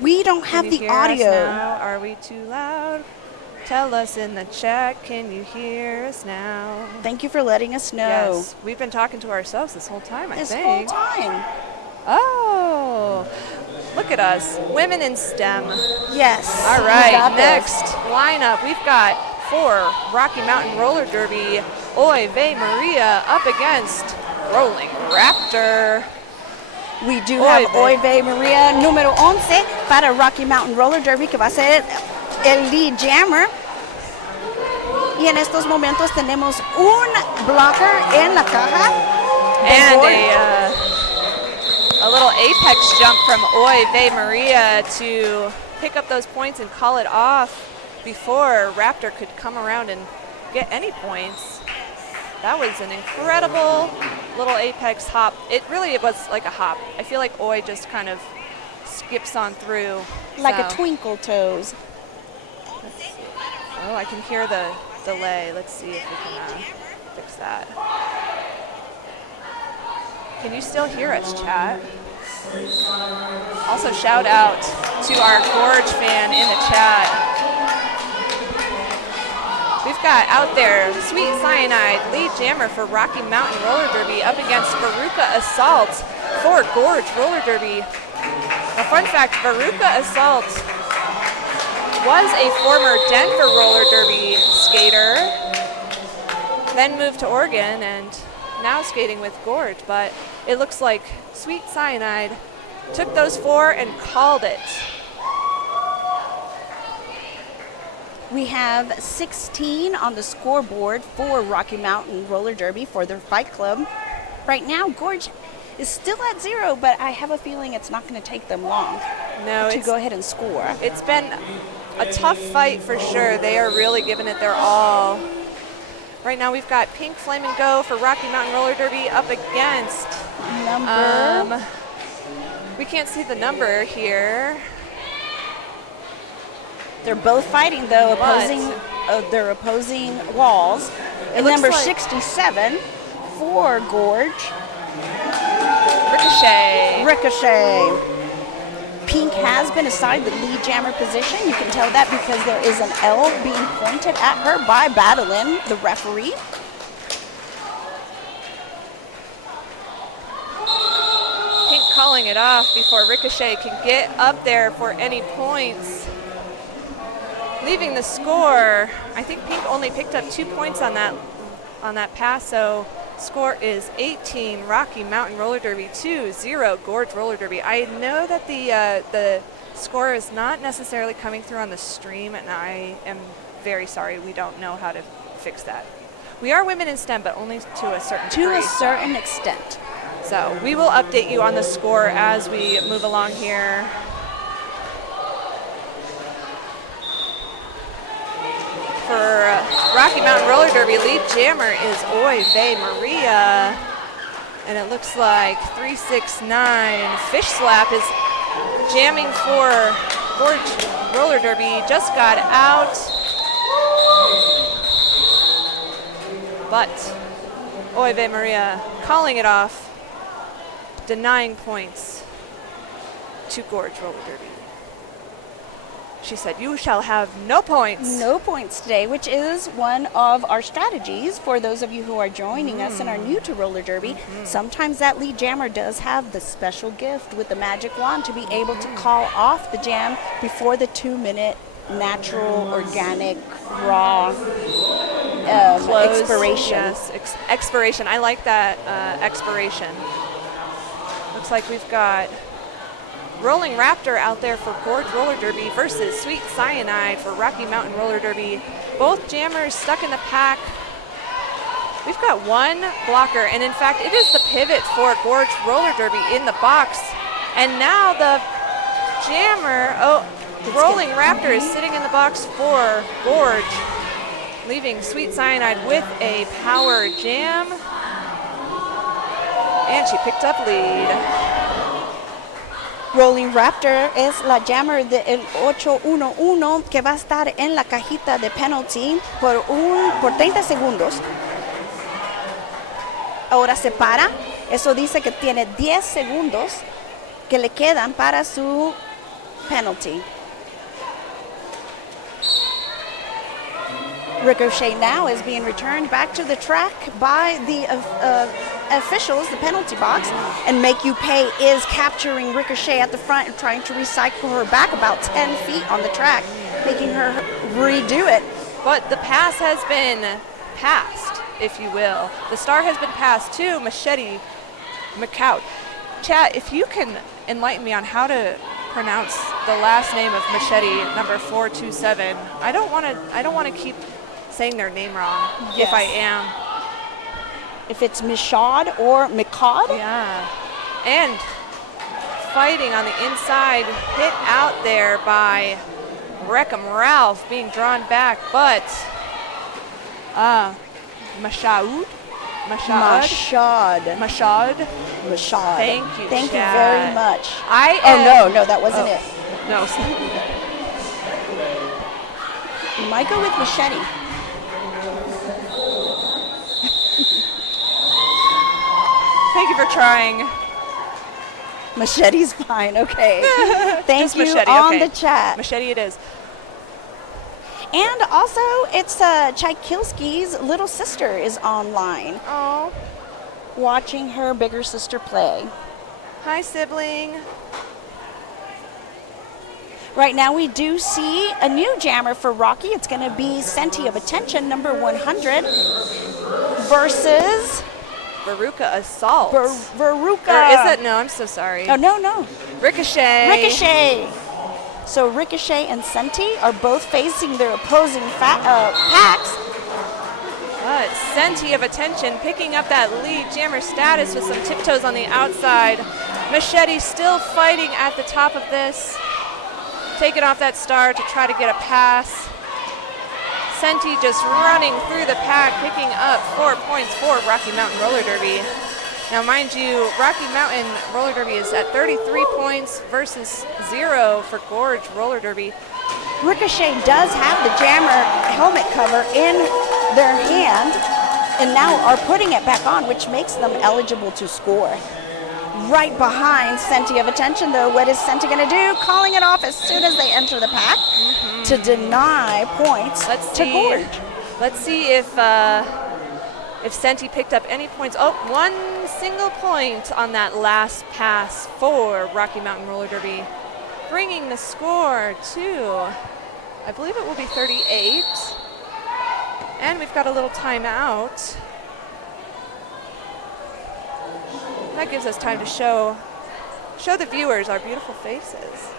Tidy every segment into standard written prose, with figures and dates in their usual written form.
We don't have the audio. Are we too loud? Tell us in the chat, can you hear us now? Thank you for letting us know. Yes, we've been talking to ourselves this whole time, I think. This whole time. Oh, look at us, women in STEM. Yes. All right, next lineup, we've got for Rocky Mountain Roller Derby, Oy Vey Maria up against Rolling Raptor. We do have Oy Vey Maria número 11 para Rocky Mountain Roller Derby, que va a ser el lead jammer. Y en estos momentos tenemos un blocker en la caja. And a little apex jump from Oy Vey Maria to pick up those points and call it off before Raptor could come around and get any points. That was an incredible little apex hop. It was like a hop. I feel like Oy just kind of skips on through. Like a twinkle toes. Oh, I can hear the delay. Let's see if we can fix that. Can you still hear us, chat? Also, shout out to our Gorge fan in the chat. We've got out there Sweet Cyanide, lead jammer for Rocky Mountain Roller Derby, up against Veruca Assault for Gorge Roller Derby. A fun fact, Veruca Assault was a former Denver Roller Derby skater, then moved to Oregon and now skating with Gorge, but it looks like Sweet Cyanide took those 4 and called it. We have 16 on the scoreboard for Rocky Mountain Roller Derby for their fight club. Right now, Gorge is still at 0, but I have a feeling it's not going to take them long to go ahead and score. It's been a tough fight for sure. They are really giving it their all. Right now we've got Pink Flame and Go for Rocky Mountain Roller Derby up against number. We can't see the number here. They're both fighting though, their opposing walls. And number 67 for Gorge. Ricochet. Pink has been assigned the lead jammer position. You can tell that because there is an L being pointed at her by Madeline, the referee. Pink calling it off before Ricochet can get up there for any points. Leaving the score, I think Pink only picked up 2 points on that pass, so score is 18 Rocky Mountain Roller Derby 2-0 Gorge Roller Derby. I know that the score is not necessarily coming through on the stream, and I am very sorry. We don't know how to fix that. We are women in STEM, but only to a certain degree. To a certain extent. So we will update you on the score as we move along here. For Rocky Mountain Roller Derby, lead jammer is Oy Vey Maria. And it looks like 369 Fish Slap is jamming for Gorge Roller Derby. Just got out. But Oy Vey Maria calling it off, denying points to Gorge Roller Derby. She said, "You shall have no points." No points today, which is one of our strategies for those of you who are joining us and are new to roller derby. Sometimes that lead jammer does have the special gift with the magic wand to be able to call off the jam before the 2-minute natural, organic, raw expiration. Yes, expiration. I like that expiration. Looks like we've got Rolling Raptor out there for Gorge Roller Derby versus Sweet Cyanide for Rocky Mountain Roller Derby. Both jammers stuck in the pack. We've got one blocker, and in fact, it is the pivot for Gorge Roller Derby in the box. And now the jammer, Rolling Raptor is sitting in the box for Gorge, leaving Sweet Cyanide with a power jam. And she picked up lead. Rolling Raptor es la jammer del 811 que va a estar en la cajita de penalty por 30 segundos. Ahora se para. Eso dice que tiene 10 segundos que le quedan para su penalty. Ricochet now is being returned back to the track by the officials, the penalty box, and Make You Pay is capturing Ricochet at the front and trying to recycle her back about 10 feet on the track, making her redo it. But the pass has been passed, if you will. The star has been passed to Machete McCout. Chat, if you can enlighten me on how to pronounce the last name of Machete, number 427. I don't want to keep saying their name wrong. Yes. If I am. If it's Michaud or McCaud? Yeah. And fighting on the inside, hit out there by Wreckham Ralph, being drawn back, but Machad. Thank you. Thank Chad. you very much. No, that wasn't it. No. You might go with Machete. Thank you for trying. Machete's fine. Okay. Thank you Machete, on okay. the chat. Machete it is. And also, it's Tchaikovsky's little sister is online, Oh. watching her bigger sister play. Hi, sibling. Right now, we do see a new jammer for Rocky. It's going to be Senti of Attention, number 100, versus Veruca Assault. Veruca. Or is it? No, I'm so sorry. Oh, no. Ricochet. So Ricochet and Senti are both facing their opposing packs. But Senti of Attention picking up that lead jammer status with some tiptoes on the outside. Machete still fighting at the top of this. Taking off that star to try to get a pass. Senti just running through the pack, picking up 4 points for Rocky Mountain Roller Derby. Now, mind you, Rocky Mountain Roller Derby is at 33 points versus 0 for Gorge Roller Derby. Ricochet does have the jammer helmet cover in their hand and now are putting it back on, which makes them eligible to score. Right behind Senti of Attention, though, what is Senti going to do? Calling it off as soon as they enter the pack to deny points to Gorge. Let's see if Senti picked up any points. Oh, one single point on that last pass for Rocky Mountain Roller Derby, bringing the score to, I believe it will be 38. And we've got a little timeout. That gives us time to show the viewers our beautiful faces.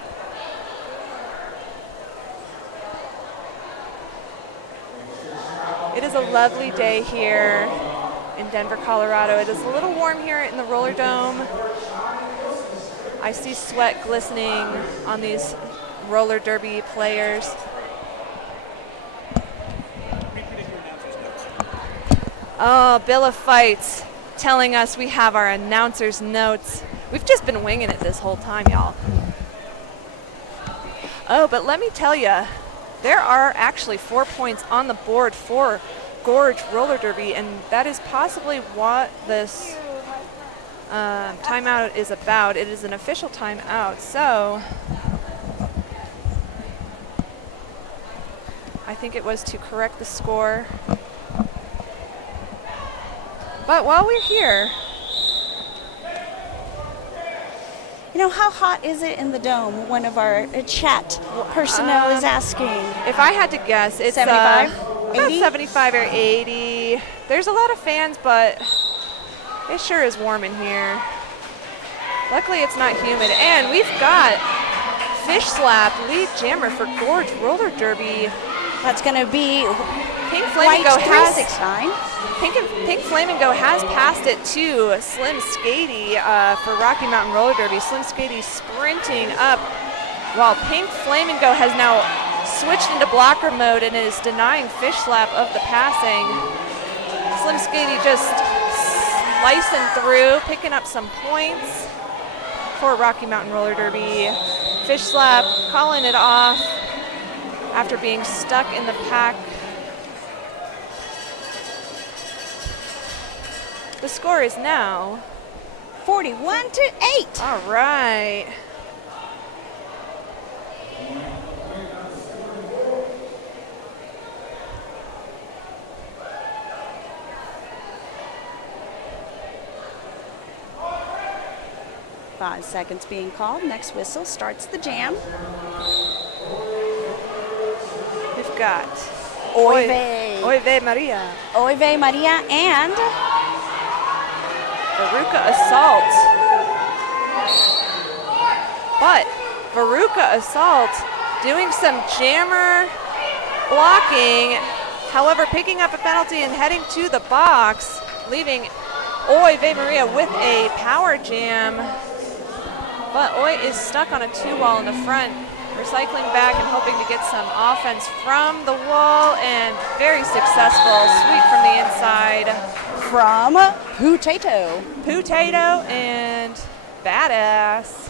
It is a lovely day here in Denver, Colorado. It is a little warm here in the Roller Dome. I see sweat glistening on these roller derby players. Oh, Bill of Fights telling us we have our announcer's notes. We've just been winging it this whole time, y'all. Oh, but let me tell you, there are actually 4 points on the board for Gorge Roller Derby, and that is possibly what this timeout is about. It is an official timeout, so I think it was to correct the score. But while we're here, You know, how hot is it in the dome? One of our chat personnel is asking. if I had to guess, it's 75? about 80? 75 or 80. There's a lot of fans, but it sure is warm in here. Luckily, it's not humid. And we've got Fish Slap, lead jammer for Gorge Roller Derby. That's going to be Pink White Flamingo has 369. Pink Flamingo has passed it to Slim Skady for Rocky Mountain Roller Derby. Slim Skady sprinting up, while Pink Flamingo has now switched into blocker mode and is denying Fish Slap of the passing. Slim Skady just slicing through, picking up some points for Rocky Mountain Roller Derby. Fish Slap calling it off after being stuck in the pack. The score is now 41-8. all right. 5 seconds being called. Next whistle starts the jam. We've got Oy vey. Oy vey Maria. Oy vey Maria and Veruca Assault. But Veruca Assault doing some jammer blocking, however picking up a penalty and heading to the box, leaving Oy vey Maria with a power jam. But Oy is stuck on a 2-wall in the front, recycling back and hoping to get some offense from the wall, and very successful. Sweep from the inside. from Potato. Potato and Badass.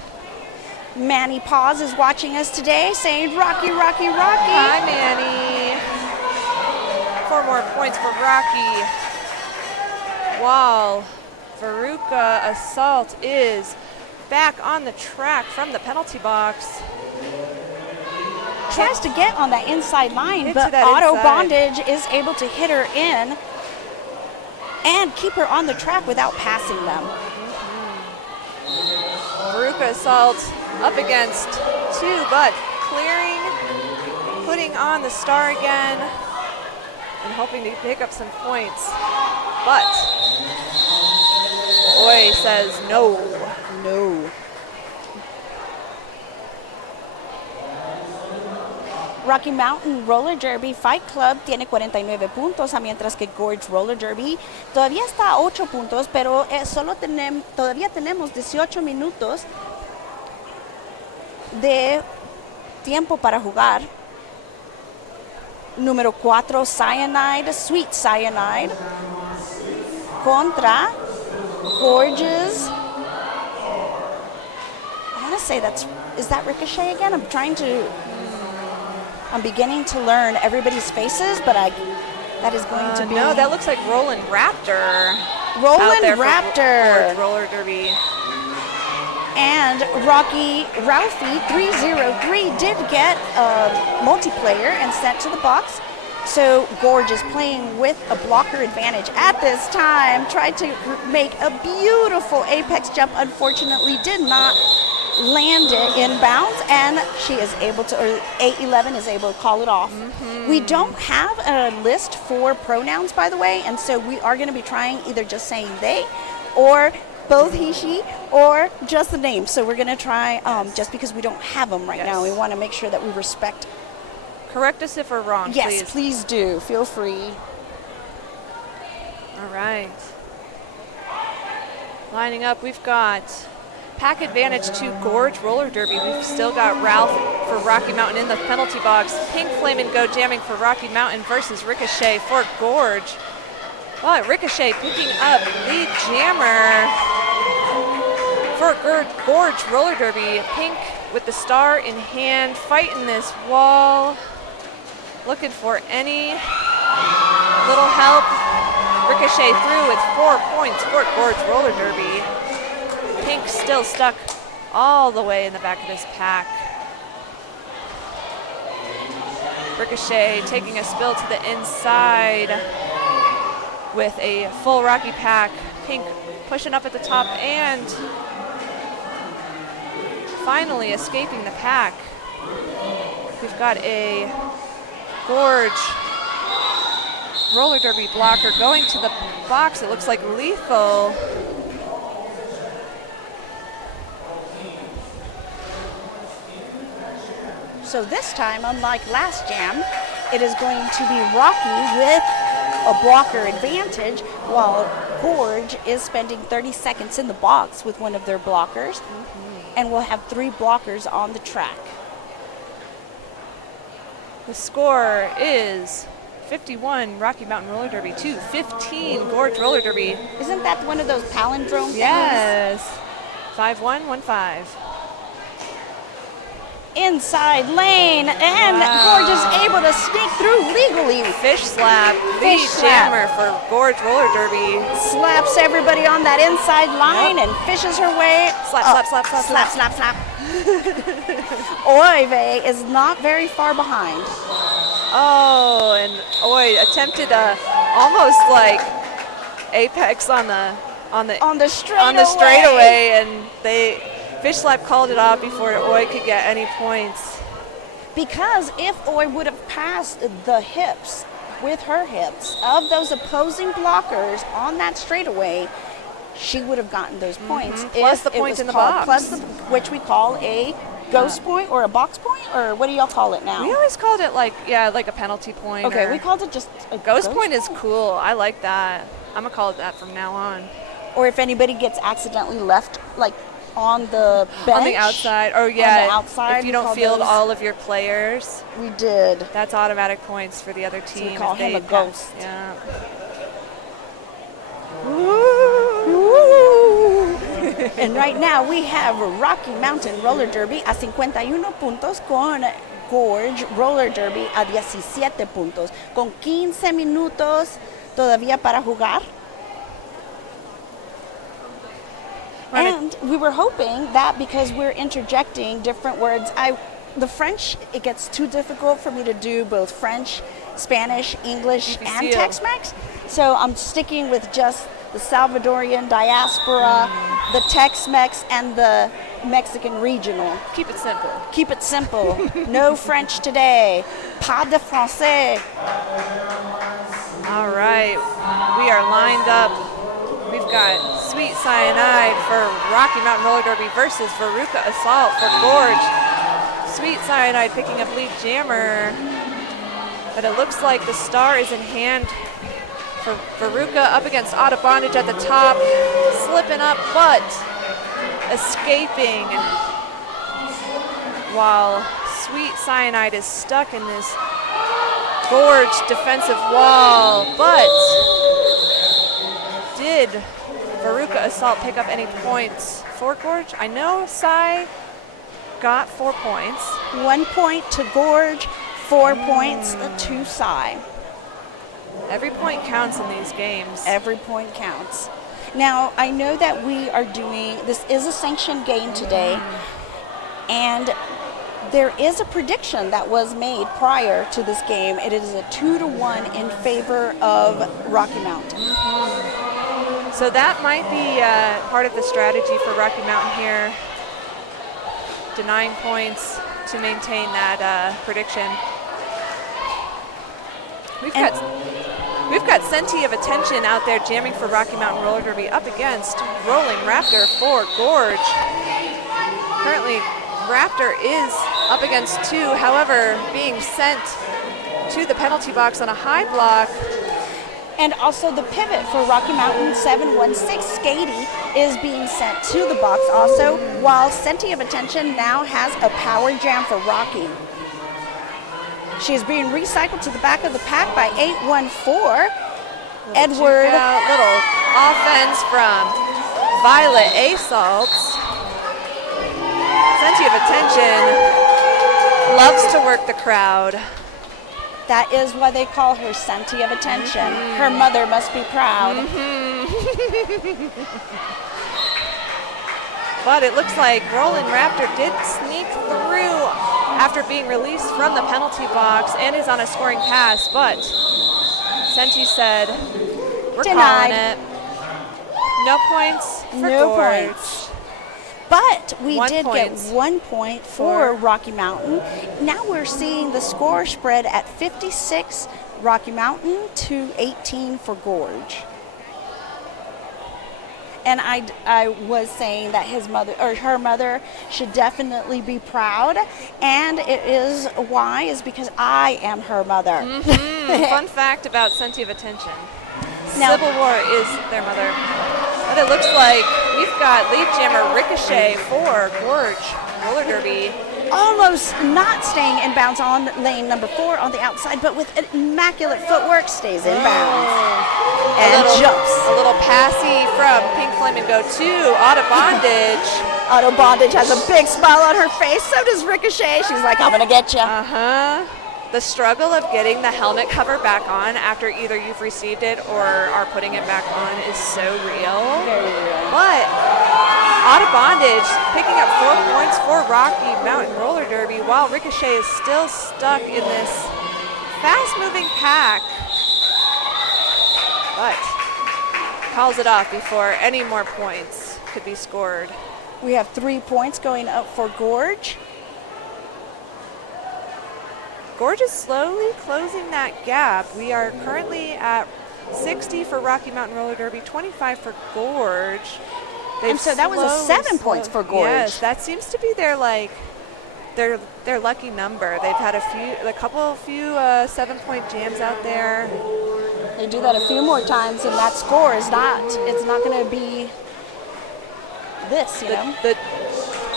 Manny Paws is watching us today saying, Rocky, Rocky, Rocky. Hi, Manny. 4 more points for Rocky. While Veruca Assault is back on the track from the penalty box. Tries to get on that inside line, Get but to that Auto inside. Bondage is able to hit her in and keep her on the track without passing them. Veruca Assault up against 2, but clearing, putting on the star again, and hoping to pick up some points. But Oy says no. No. Rocky Mountain Roller Derby Fight Club tiene 49 puntos, mientras que Gorge Roller Derby todavía está a 8 puntos, pero todavía tenemos 18 minutos de tiempo para jugar. Número 4, Cyanide, Sweet Cyanide, contra Gorge's, I want to say is that Ricochet again? I'm beginning to learn everybody's faces, but that is going to be... No, that looks like Roland Raptor. Roland out there Raptor. For Roller Derby. And Rocky Ralphie 303 did get a multiplayer and sent to the box. So Gorge is playing with a blocker advantage at this time. Tried to make a beautiful apex jump. Unfortunately, did not land it inbounds, and she is able to, or 811 is able to call it off. We don't have a list for pronouns, by the way, and so we are going to be trying either just saying they or both he, she, or just the name. So we're going to try, just because we don't have them right now, we want to make sure that we respect. Correct us if we're wrong, Yes, please. please do. Feel free. All right. Lining up, we've got pack advantage to Gorge Roller Derby. We've still got Ralph for Rocky Mountain in the penalty box. Pink Flame and Go jamming for Rocky Mountain versus Ricochet for Gorge. Well, Ricochet picking up the jammer for Gorge Roller Derby. Pink with the star in hand, fighting this wall, looking for any little help. Ricochet through with 4 points for Gorge Roller Derby. Pink still stuck all the way in the back of this pack. Ricochet taking a spill to the inside with a full Rocky pack. Pink pushing up at the top and finally escaping the pack. We've got a Gorge Roller Derby blocker going to the box. It looks like Lethal. So this time, unlike last jam, it is going to be Rocky with a blocker advantage, while Gorge is spending 30 seconds in the box with one of their blockers, and will have 3 blockers on the track. The score is 51 Rocky Mountain Roller Derby to 15 Gorge Roller Derby. Isn't that one of those palindrome things? Yes. 5-1, 1-5. Inside lane, and Gorge is able to sneak through legally. Fish slap, Fish lead slap. jammer for Gorge Roller Derby. Slaps everybody on that inside line and fishes her way. Slap, slap, slap, slap, slap, slap. Oy vey is not very far behind. Oh, and Oy attempted a almost like apex on the On the straightaway. straightaway, and they Fish Slap called it off before Oi could get any points. Because if Oi would have passed the hips with her hips of those opposing blockers on that straightaway, she would have gotten those points. Plus the If it point was in the called- box. which we call a ghost point or a box point, or what do y'all call it now? We always called it like a penalty point. Okay, or we called it just a ghost point is cool. I like that. I'm gonna call it that from now on. Or if anybody gets accidentally left, like on the bench. On the outside. Oh On yeah. the outside. If you we don't call field those- all of your players, We did. that's automatic points for the other team. we call if him they a ghost. Yeah. And right now we have Rocky Mountain Roller Derby a 51 puntos con Gorge Roller Derby a 17 puntos. Con 15 minutos todavía para jugar. And we were hoping that because we're interjecting different words, the French, it gets too difficult for me to do both French, Spanish, English, and Difficile. Tex-Mex. So I'm sticking with just the Salvadorian diaspora, the Tex-Mex, and the Mexican regional. Keep it simple. Keep it simple. No French today. Pas de français. All right. We are lined up. We've got Sweet Cyanide for Rocky Mountain Roller Derby versus Veruca Assault for Gorge. Sweet Cyanide picking up lead jammer. But it looks like the star is in hand for Veruca, up against Out of Bondage at the top. Slipping up, but escaping. While Sweet Cyanide is stuck in this Gorge defensive wall. But did Veruca Assault pick up any points for Gorge? I know Cy got 4 points. 1 point to Gorge, 4 points to Cy. Every point counts in these games. Every point counts. Now, I know that we are this is a sanctioned game today, and there is a prediction that was made prior to this game. It is a 2-1 in favor of Rocky Mountain. So that might be part of the strategy for Rocky Mountain here, denying points to maintain that prediction. We've got Senti of Attention out there jamming for Rocky Mountain Roller Derby up against Rolling Raptor for Gorge. Currently, Raptor is up against 2, however, being sent to the penalty box on a high block. And also the pivot for Rocky Mountain 716, Skady, is being sent to the box also, while Senti of Attention now has a power jam for Rocky. She is being recycled to the back of the pack by 814. Edward. Little offense from Violet Assaults. Senti of Attention loves to work the crowd. That is why they call her Senti of Attention. Her mother must be proud. But it looks like Rolling Raptor did sneak through after being released from the penalty box and is on a scoring pass, but Senti said, we're Denied. calling it. No points for No Gorge. points. But we 1 did point. get 1 point for Rocky Mountain. Now we're seeing the score spread at 56 Rocky Mountain to 18 for Gorge. And I was saying that her mother should definitely be proud, and it is because I am her mother. Fun fact about Senti of Attention. Now- Civil War is their mother. But it looks like we've got lead jammer Ricochet for Gorge Roller Derby. Almost not staying in bounds on lane number 4 on the outside, but with immaculate footwork stays in bounds and jumps. A little passy from Pink Flamingo to Out of Bondage. Auto Bondage has a big smile on her face. So does Ricochet. She's like, I'm gonna get you. The struggle of getting the helmet cover back on after either you've received it or are putting it back on is so real. Very real. But Out of Bondage picking up 4 points for Rocky Mountain Roller Derby while Ricochet is still stuck in this fast-moving pack. But calls it off before any more points could be scored. We have 3 points going up for Gorge. Gorge is slowly closing that gap. We are currently at 60 for Rocky Mountain Roller Derby, 25 for Gorge. And so that was a 7 points for Gorge. Yes, that seems to be their their lucky number. They've had a few 7-point jams out there. They do that a few more times, and that score is it's not going to be this, you know. The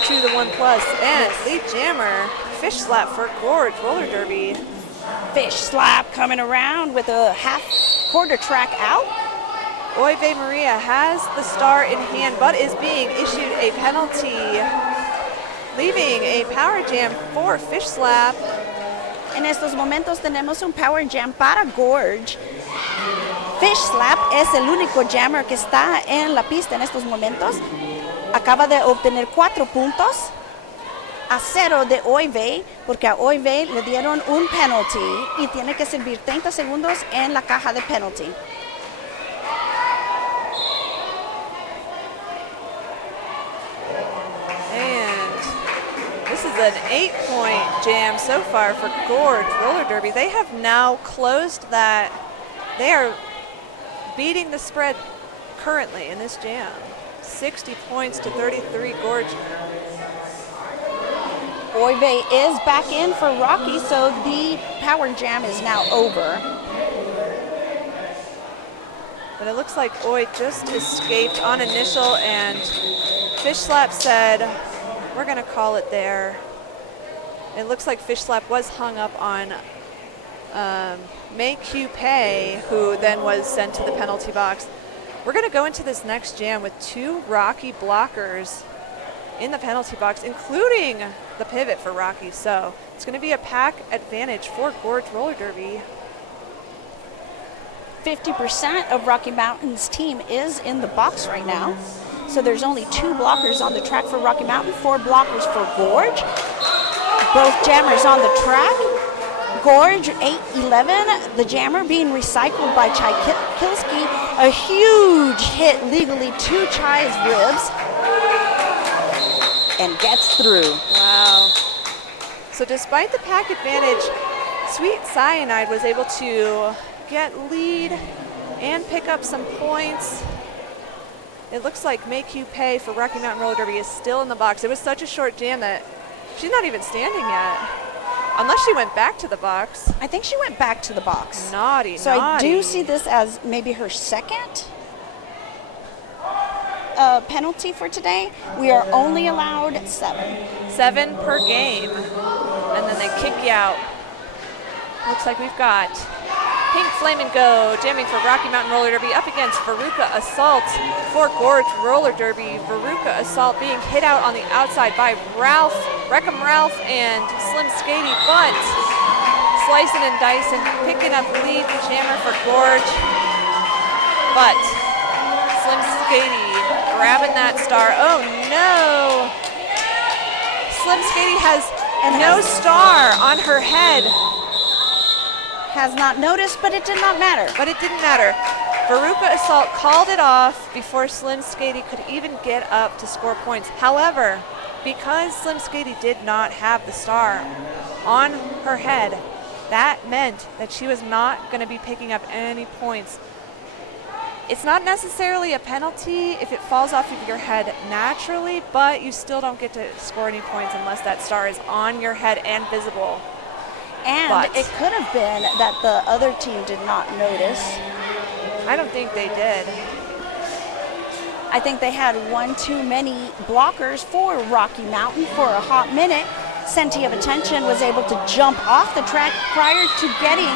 2 to 1 plus, and lead jammer, fish slap for Gorge Roller Derby. Fish slap coming around with a half quarter track out. Oive Maria has the star in hand, but is being issued a penalty, leaving a power jam for fish slap. En estos momentos tenemos un power jam para Gorge. Fish slap es el único jammer que está en la pista en estos momentos. Acaba de obtener 4 puntos a 0 de Oive, porque a Oive le dieron un penalty y tiene que servir 30 segundos en la caja de penalty. This is an 8-point jam so far for Gorge Roller Derby. They have now closed that. They are beating the spread currently in this jam. 60 points to 33 Gorge. Oive is back in for Rocky, so the power jam is now over. But it looks like Oi just escaped on initial, and Fish Slap said, we're going to call it there. It looks like Fish Slap was hung up on Make You Pay, who then was sent to the penalty box. We're going to go into this next jam with 2 Rocky blockers in the penalty box, including the pivot for Rocky. So it's going to be a pack advantage for Gorge Roller Derby. 50% of Rocky Mountain's team is in the box right now. So there's only 2 blockers on the track for Rocky Mountain, 4 blockers for Gorge. Both jammers on the track. Gorge 8-11, the jammer being recycled by Chai Kilski. A huge hit legally to Chai's ribs and gets through. Wow. So despite the pack advantage, Sweet Cyanide was able to get lead and pick up some points. It looks like Make You Pay for Rocky Mountain Roller Derby is still in the box. It was such a short jam that she's not even standing yet. Unless she went back to the box. I think she went back to the box. Naughty, so naughty. I do see this as maybe her second penalty for today. We are only allowed 7. 7 per game. And then they kick you out. Looks like we've got Pink Flame and Go jamming for Rocky Mountain Roller Derby up against Veruca Assault for Gorge Roller Derby. Veruca Assault being hit out on the outside by Wreckham Ralph and Slim Skady, but slicing and dicing, picking up lead jammer for Gorge. But Slim Skady grabbing that star. Oh no! Slim Skady has no star on her head. Has not noticed, but it did not matter. But it didn't matter. Veruca Assault called it off before Slim Skady could even get up to score points. However, because Slim Skady did not have the star on her head, that meant that she was not going to be picking up any points. It's not necessarily a penalty if it falls off of your head naturally, but you still don't get to score any points unless that star is on your head and visible. And it could have been that the other team did not notice. I don't think they did. I think they had one too many blockers for Rocky Mountain for a hot minute. Senti of Attention was able to jump off the track prior to getting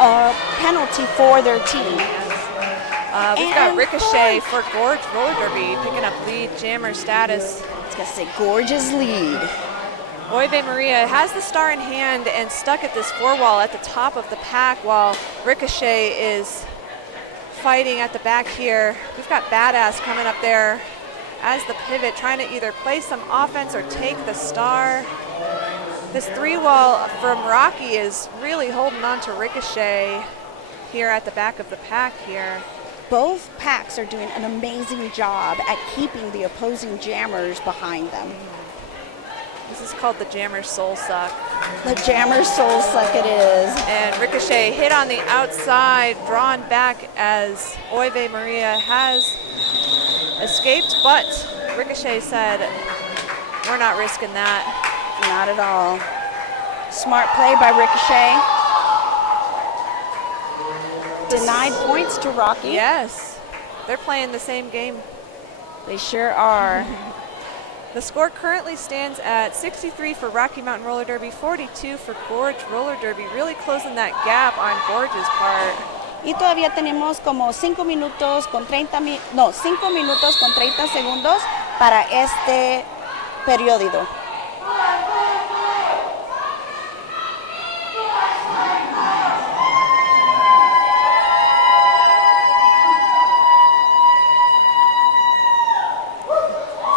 a penalty for their team. We've got Ricochet for Gorge Roller Derby picking up lead jammer status. It's going to say Gorge's lead. Oive Maria has the star in hand and stuck at this 4-wall at the top of the pack while Ricochet is fighting at the back here. We've got Badass coming up there as the pivot, trying to either play some offense or take the star. This 3-wall from Rocky is really holding on to Ricochet here at the back of the pack here. both packs are doing an amazing job at keeping the opposing jammers behind them. This is called the Jammer Soul Suck. The jammer soul suck it is. And Ricochet hit on the outside, drawn back as Oive Maria has escaped, but Ricochet said, we're not risking that. Not at all. Smart play by Ricochet. Denied points to Rocky. Yes, they're playing the same game. They sure are. The score currently stands at 63 for Rocky Mountain Roller Derby, 42 for Gorge Roller Derby, really closing that gap on Gorge's part. Y todavía tenemos como 5 minutos con 30 segundos para este periodo.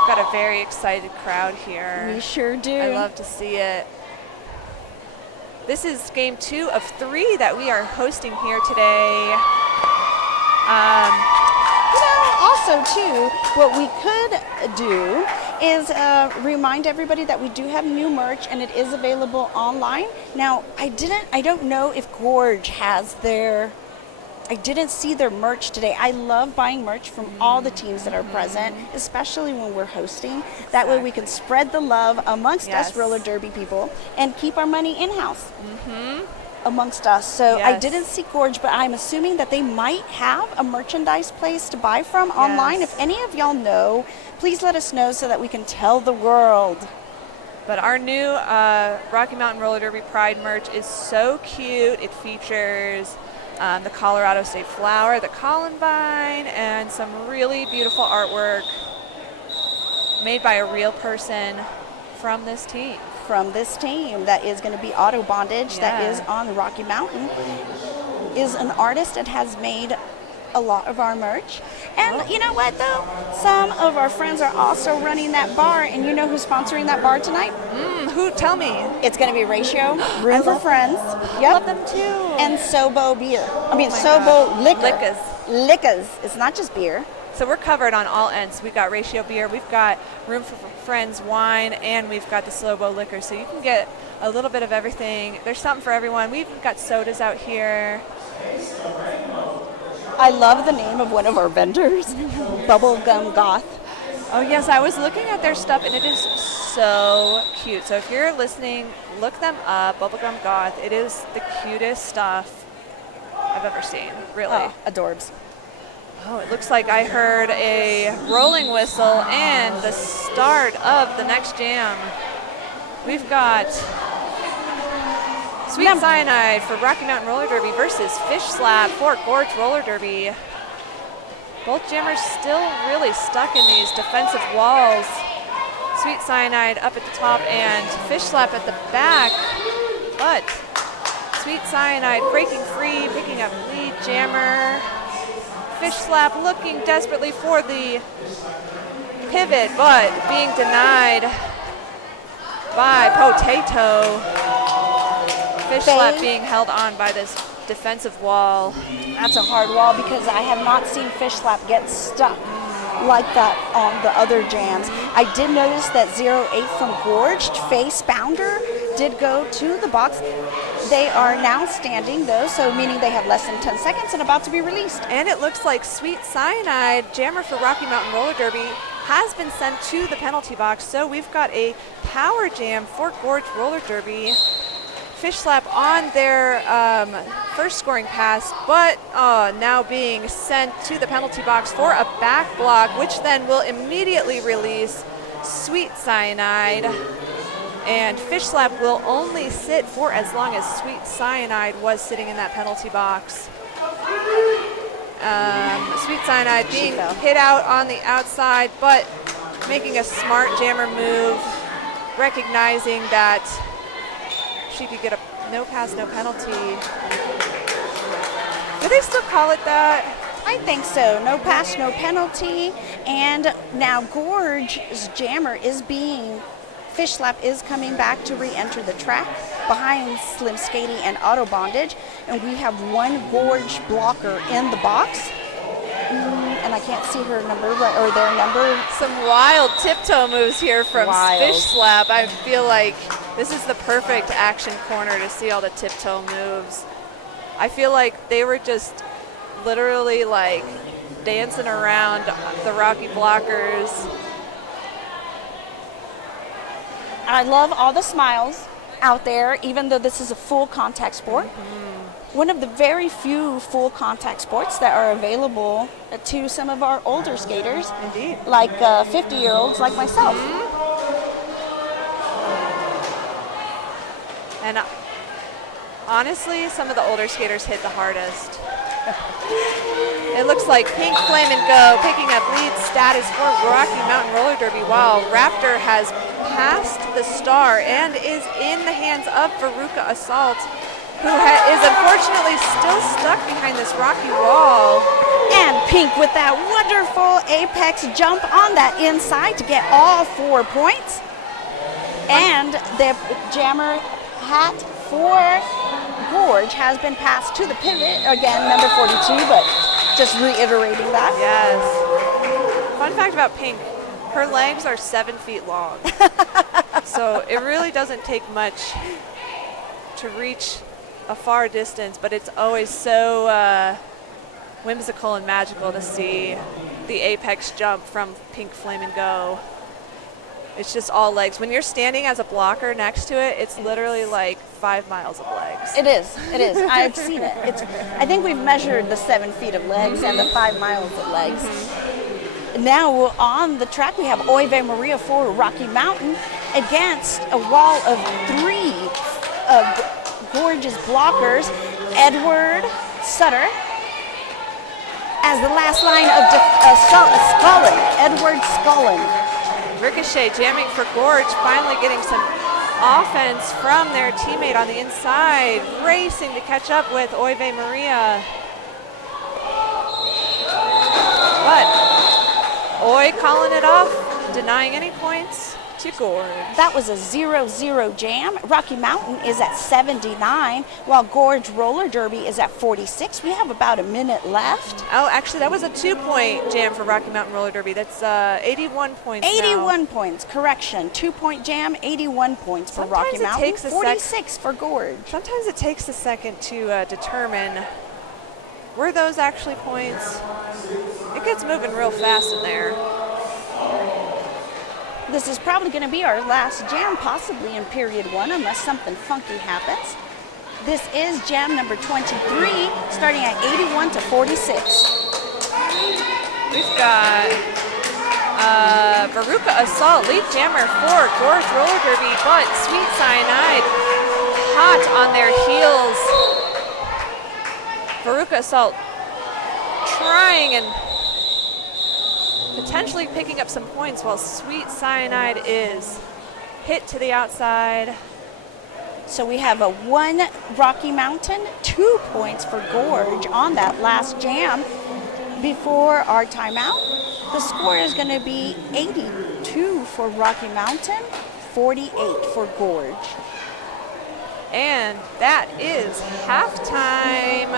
Got a very excited crowd here. We sure do. I love to see it. This is game 2 of 3 that we are hosting here today. Also, too, what we could do is remind everybody that we do have new merch and it is available online. Now, I don't know if Gorge has I didn't see their merch today. I love buying merch from all the teams that are present, especially when we're hosting. That way we can spread the love amongst us roller derby people and keep our money in-house amongst us. So I didn't see Gorge, but I'm assuming that they might have a merchandise place to buy from online. If any of y'all know, please let us know so that we can tell the world. But our new Rocky Mountain Roller Derby Pride merch is so cute. It features the Colorado State flower, the columbine, and some really beautiful artwork made by a real person from this team. From this team that is going to be auto bondage, that is on Rocky Mountain, is an artist that has made a lot of our merch. And you know what though? Some of our friends are also running that bar, and you know who's sponsoring that bar tonight? Who? Tell me. It's going to be Ratio, Room for Friends. I love them too. And Sobo beer. Sobo liquor. Liquors. It's not just beer. So we're covered on all ends. We've got Ratio beer, we've got Room for Friends wine, and we've got the Slobo liquor. So you can get a little bit of everything. There's something for everyone. We've got sodas out here. I love the name of one of our vendors, Bubblegum Goth. Oh yes, I was looking at their stuff and it is so cute. So if you're listening, look them up, Bubblegum Goth. It is the cutest stuff I've ever seen, really. Oh, adorbs. Oh, it looks like I heard a rolling whistle and the start of the next jam. We've got Sweet Cyanide for Rocky Mountain Roller Derby versus Fish Slap for Gorge Roller Derby. Both jammers still really stuck in these defensive walls. Sweet Cyanide up at the top and Fish Slap at the back. But Sweet Cyanide breaking free, picking up lead jammer. Fish Slap looking desperately for the pivot, but being denied by Potato. Fish Slap being held on by this defensive wall. That's a hard wall because I have not seen Fish Slap get stuck like that on the other jams. I did notice that 08 from Gorge, Face Bounder, did go to the box. They are now standing though, so meaning they have less than 10 seconds and about to be released. And it looks like Sweet Cyanide, jammer for Rocky Mountain Roller Derby, has been sent to the penalty box. So we've got a power jam for Gorge Roller Derby. Fish Slap on their first scoring pass, but now being sent to the penalty box for a back block, which then will immediately release Sweet Cyanide. And Fish Slap will only sit for as long as Sweet Cyanide was sitting in that penalty box. Sweet Cyanide being hit out on the outside, but making a smart jammer move, recognizing that she could get a no pass, no penalty. Do they still call it that? I think so. No pass, no penalty. And now Gorge's jammer is Fish Slap is coming back to re-enter the track behind Slim Skatey and Auto Bondage. And we have one Gorge blocker in the box. and I can't see her number, or their number. Some wild tiptoe moves here from Wild. Fish Slap. I feel like this is the perfect action corner to see all the tiptoe moves. I feel like they were just literally like dancing around the Rocky blockers. I love all the smiles out there, even though this is a full contact sport. One of the very few full contact sports that are available to some of our older skaters, Indeed. like 50-year-olds like myself. And honestly, some of the older skaters hit the hardest. It looks like Pink Flame and Go picking up lead status for Rocky Mountain Roller Derby, while Raptor has passed the star and is in the hands of Veruca Assault, who is unfortunately still stuck behind this rocky wall. And Pink with that wonderful apex jump on that inside to get all 4 points. And the jammer hat for Gorge has been passed to the pivot, again, number 42, but just reiterating that. Yes. Fun fact about Pink, her legs are 7 feet long. So it really doesn't take much to reach a far distance, but it's always so whimsical and magical to see the apex jump from Pink Flame and Go. It's just all legs. When you're standing as a blocker next to it, it's literally like 5 miles of legs. It is. I've seen it. I think we've measured the 7 feet of legs and the 5 miles of legs. Now on the track we have Oive Maria for Rocky Mountain against a wall of 3 Gorge's blockers. Edward Sutter as the last line of Scullin. Edward Scullin. Ricochet jamming for Gorge, finally getting some offense from their teammate on the inside, racing to catch up with Oive Maria. But Oi calling it off, denying any points to Gorge. That was a 0-0 jam. Rocky Mountain is at 79, while Gorge Roller Derby is at 46. We have about a minute left. Oh, actually, that was a 2-point jam for Rocky Mountain Roller Derby. That's 81 points 81 now. points, correction. 2-point jam, 81 points for Sometimes Rocky it Mountain, takes a 46 for Gorge. Sometimes it takes a second to determine were those actually points. It gets moving real fast in there. This is probably going to be our last jam, possibly in period 1, unless something funky happens. This is jam number 23, starting at 81 to 46. We've got Veruca Assault, lead jammer for Gorge Roller Derby, but Sweet Cyanide hot on their heels. Veruca Assault trying and potentially picking up some points, while Sweet Cyanide is hit to the outside. So we have a 1 Rocky Mountain, 2 points for Gorge on that last jam. Before our timeout, the score is going to be 82 for Rocky Mountain, 48 for Gorge. And that is halftime.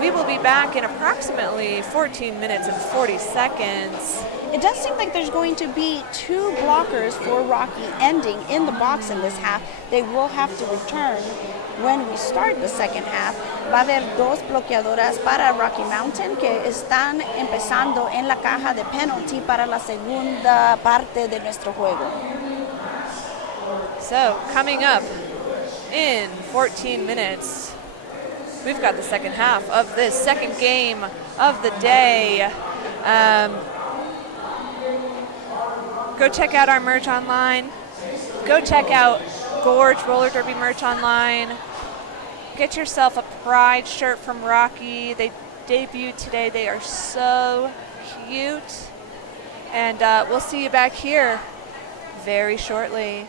We will be back in approximately 14 minutes and 40 seconds. It does seem like there's going to be 2 blockers for Rocky ending in the box in this half. They will have to return when we start the second half. Va a haber 2 bloqueadoras para Rocky Mountain que están empezando en la caja de penalty para la segunda parte de nuestro juego. So coming up in 14 minutes, we've got the second half of this second game of the day. Go check out our merch online. Go check out Gorge Roller Derby merch online. Get yourself a Pride shirt from Rocky. They debuted today. They are so cute. And we'll see you back here very shortly.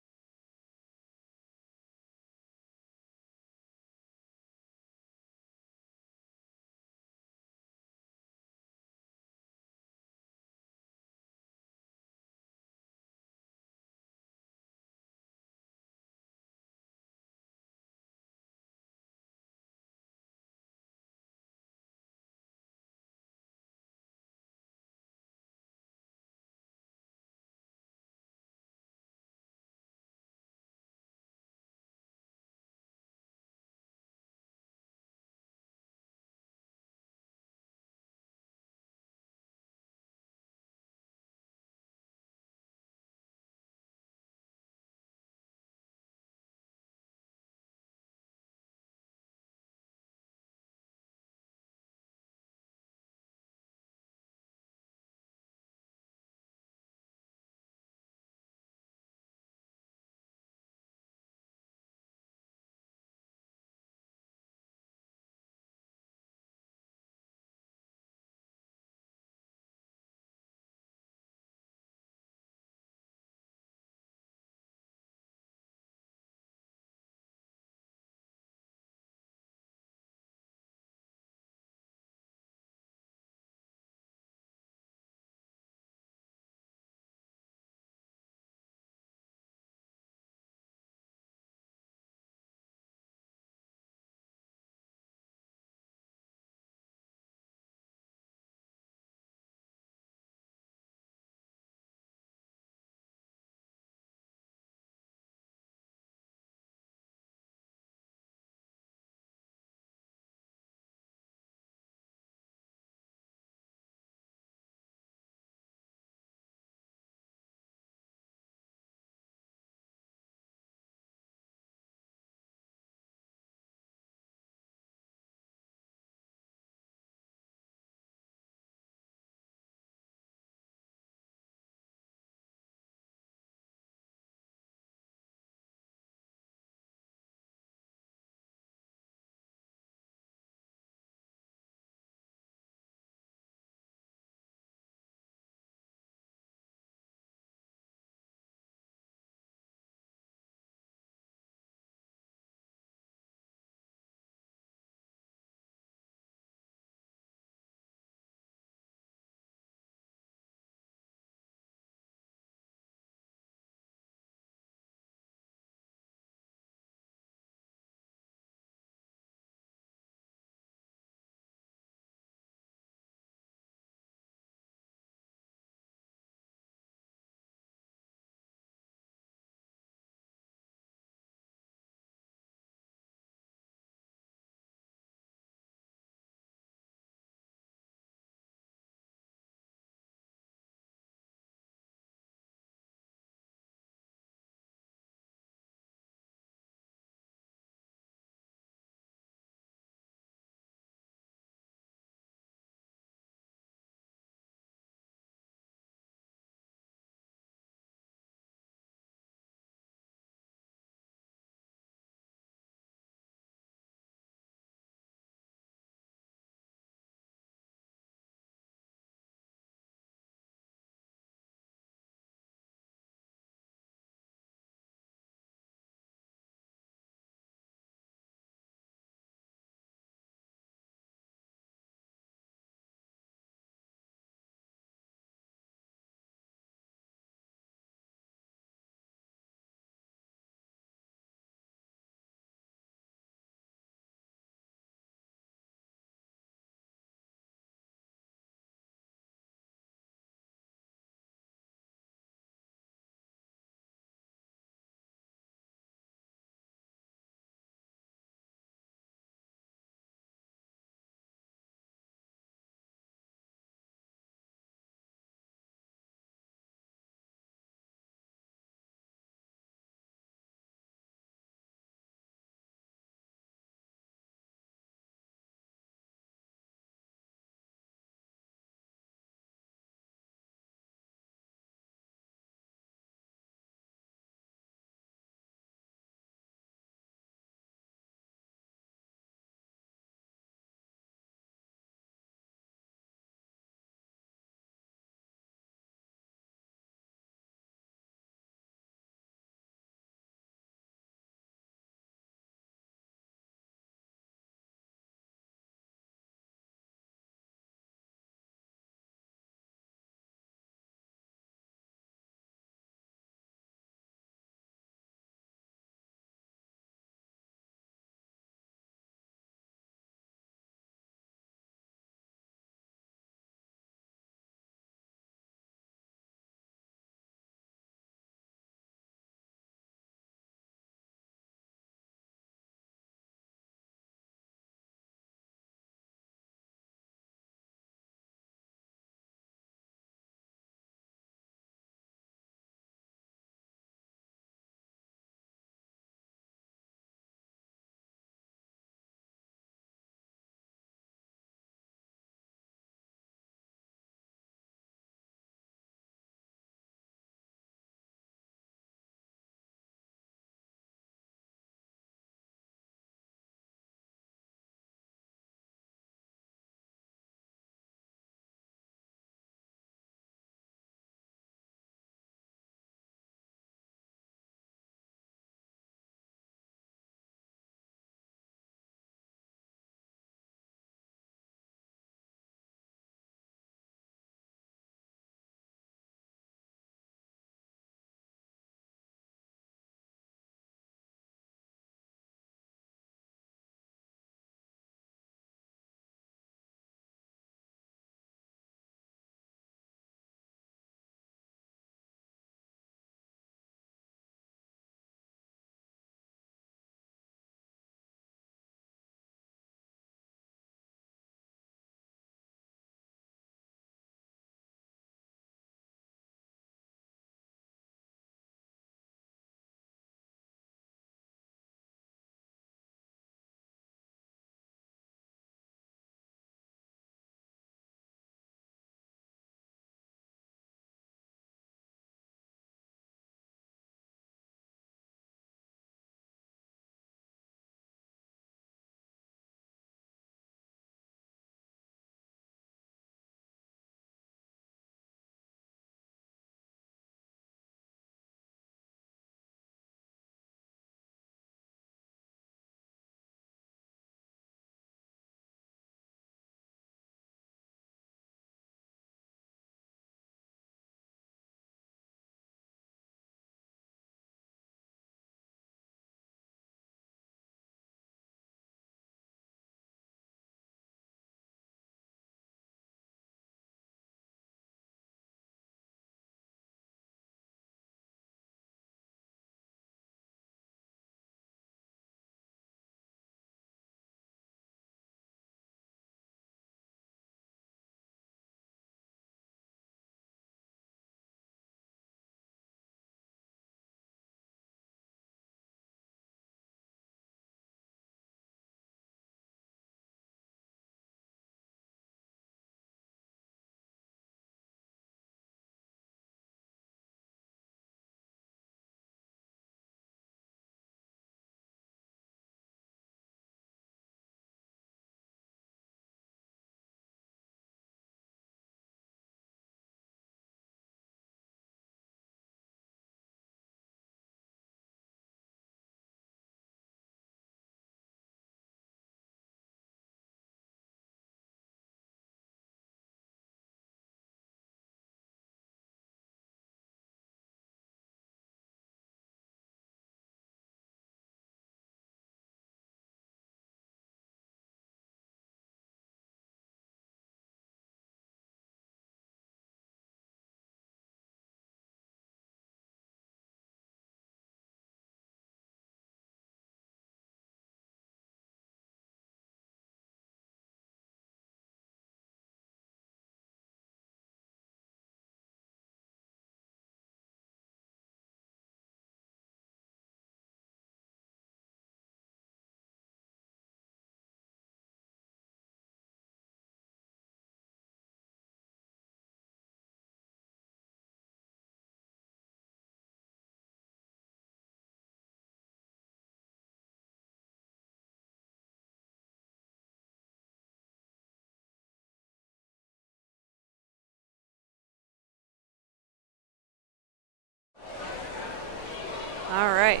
right.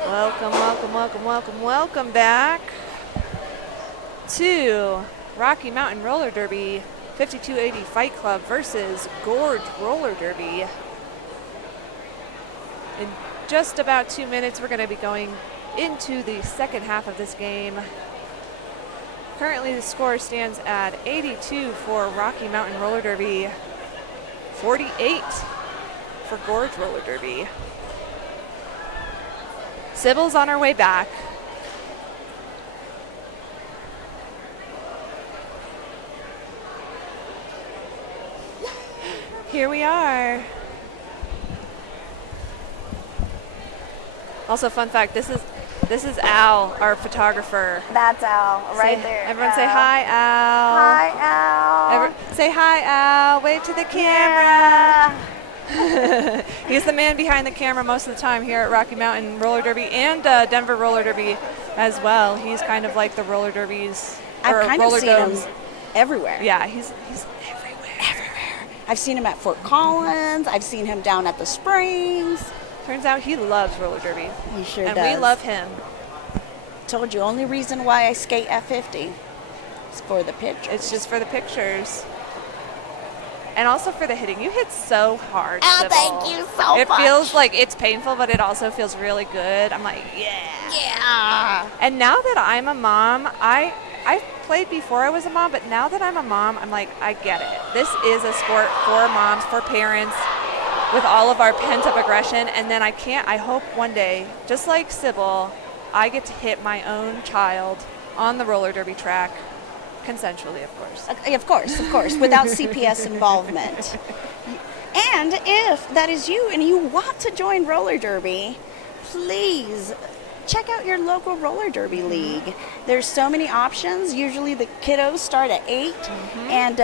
Welcome, welcome, welcome, welcome, welcome back to Rocky Mountain Roller Derby 5280 Fight Club versus Gorge Roller Derby. In just about 2 minutes, we're going to be going into the second half of this game. Currently, the score stands at 82 for Rocky Mountain Roller Derby, 48 for Gorge Roller Derby. Sybil's on her way back. Here we are. Also, fun fact, this is Al, our photographer. That's Al, right there. Everyone Al. say hi, Al. Hi, Al. Say hi, Al. Wave to the camera. He's the man behind the camera most of the time here at Rocky Mountain Roller Derby and Denver Roller Derby as well. He's kind of like the roller derbies. I've kind of roller seen domes. him everywhere. Yeah, he's everywhere. I've seen him at Fort Collins. I've seen him down at the Springs. Turns out he loves roller derby. He sure and does. we love him. Told you, only reason why I skate F50 is for the pictures. It's just for the pictures. And also for the hitting. You hit so hard, Oh, Sybil. thank you so It much. feels like it's painful, but it also feels really good. I'm like, yeah. Yeah. And now that I'm a mom, I played before I was a mom, but now that I'm a mom, I'm like, I get it. This is a sport for moms, for parents, with all of our pent-up aggression. And then I hope one day, just like Sybil, I get to hit my own child on the roller derby track, consensually, of course. Of course, without CPS involvement. And if that is you and you want to join roller derby, please check out your local roller derby league. There's so many options. Usually the kiddos start at 8, and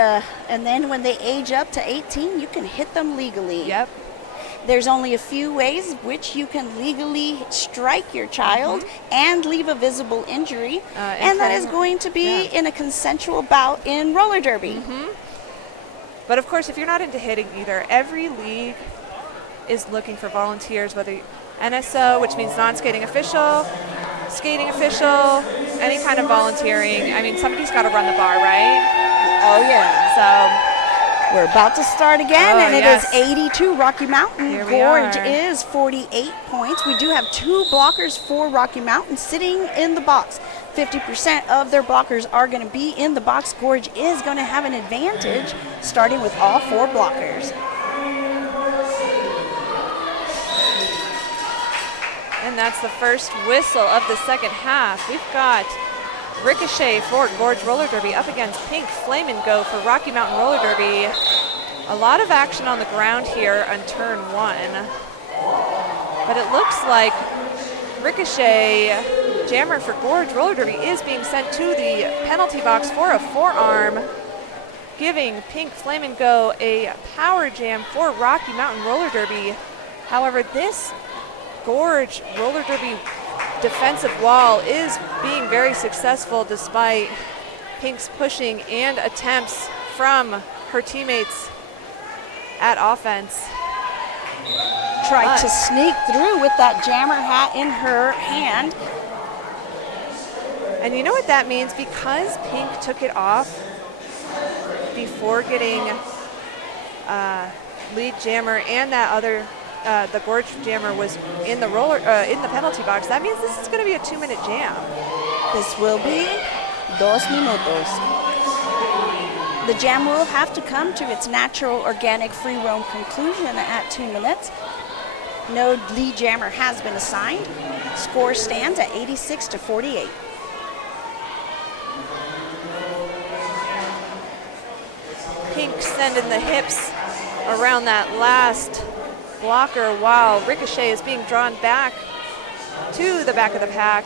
then when they age up to 18, you can hit them legally. Yep. There's only a few ways which you can legally strike your child and leave a visible injury, and that is going to be in a consensual bout in roller derby. But of course, if you're not into hitting either, every league is looking for volunteers, whether NSO, which means non-skating official, skating official, any kind of volunteering. I mean, somebody's got to run the bar, right? Oh yeah. So We're about to start again, and it yes. is 82 Rocky Mountain. Here we Gorge are. is 48 points. We do have 2 blockers for Rocky Mountain sitting in the box. 50% of their blockers are going to be in the box. Gorge is going to have an advantage, starting with all 4 blockers. And that's the first whistle of the second half. We've got Ricochet for Gorge Roller Derby up against Pink Flame and Go for Rocky Mountain Roller Derby. A lot of action on the ground here on turn 1. But it looks like Ricochet, jammer for Gorge Roller Derby, is being sent to the penalty box for a forearm, giving Pink Flame and Go a power jam for Rocky Mountain Roller Derby. However, this Gorge Roller Derby defensive wall is being very successful despite Pink's pushing and attempts from her teammates at offense. Tried to sneak through with that jammer hat in her hand. And you know what that means? Because Pink took it off before getting lead jammer and that other the Gorge jammer was in the in the penalty box. That means this is going to be a 2-minute jam. This will be 2 minutos. The jam will have to come to its natural, organic, free roam conclusion at 2 minutes. No lead jammer has been assigned. Score stands at 86 to 48. Pink sending the hips around that last blocker while Ricochet is being drawn back to the back of the pack.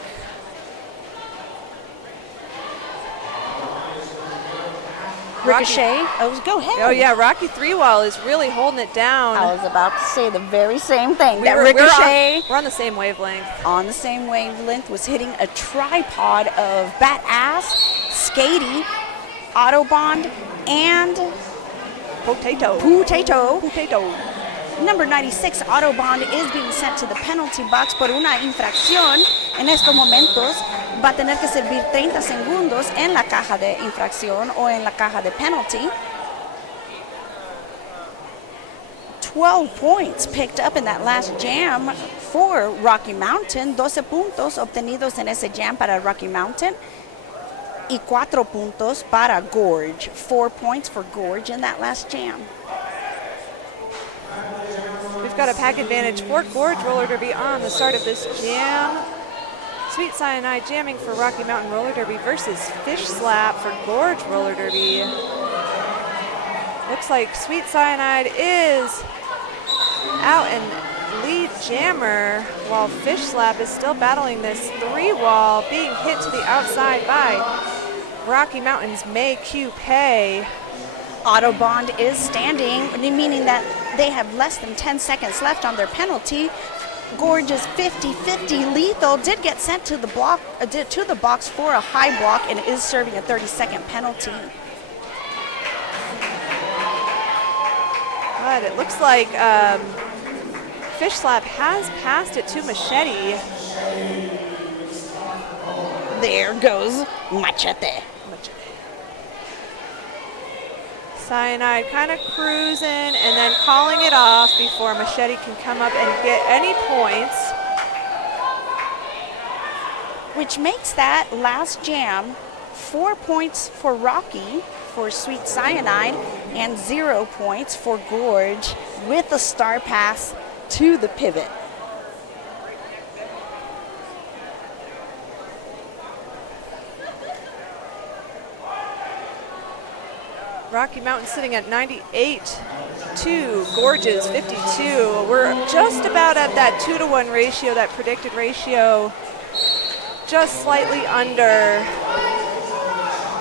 Ricochet, go ahead. Oh yeah, Rocky 3-Wall is really holding it down. I was about to say the very same thing. We're on the same wavelength. On the same wavelength was hitting a tripod of bat ass, skatey, Autobond, and Potato. Number 96, Autobahn, is being sent to the penalty box por una infracción. En estos momentos va a tener que servir 30 segundos en la caja de infracción o en la caja de penalty. 12 points picked up in that last jam for Rocky Mountain. 12 puntos obtenidos en ese jam para Rocky Mountain. Y 4 puntos para Gorge. 4 points for Gorge in that last jam. We've got a pack advantage for Gorge Roller Derby on the start of this jam. Sweet Cyanide jamming for Rocky Mountain Roller Derby versus Fish Slap for Gorge Roller Derby. Looks like Sweet Cyanide is out and lead jammer while Fish Slap is still battling this 3-wall, being hit to the outside by Rocky Mountain's May Q Pei. Autobahn is standing, meaning that they have less than 10 seconds left on their penalty. Gorge's 50-50 Lethal did get sent to the block, to the box for a high block and is serving a 30-second penalty. But it looks like Fish Slap has passed it to Machete. There goes Machete. Cyanide kind of cruising and then calling it off before Machete can come up and get any points. Which makes that last jam 4 points for Rocky for Sweet Cyanide and 0 points for Gorge with a star pass to the pivot. Rocky Mountain sitting at 98 to Gorge's 52. We're just about at that 2-to-1 ratio, that predicted ratio, just slightly under.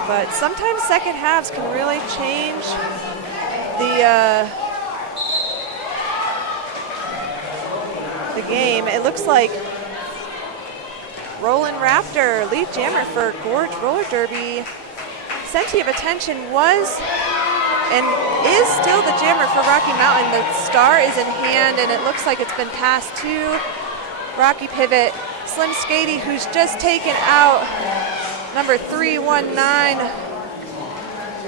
But sometimes second halves can really change the game. It looks like Roland Raptor, lead jammer for Gorge Roller Derby. Centi of Attention was and is still the jammer for Rocky Mountain. The star is in hand and it looks like it's been passed to Rocky Pivot. Slim Skady, who's just taken out number 319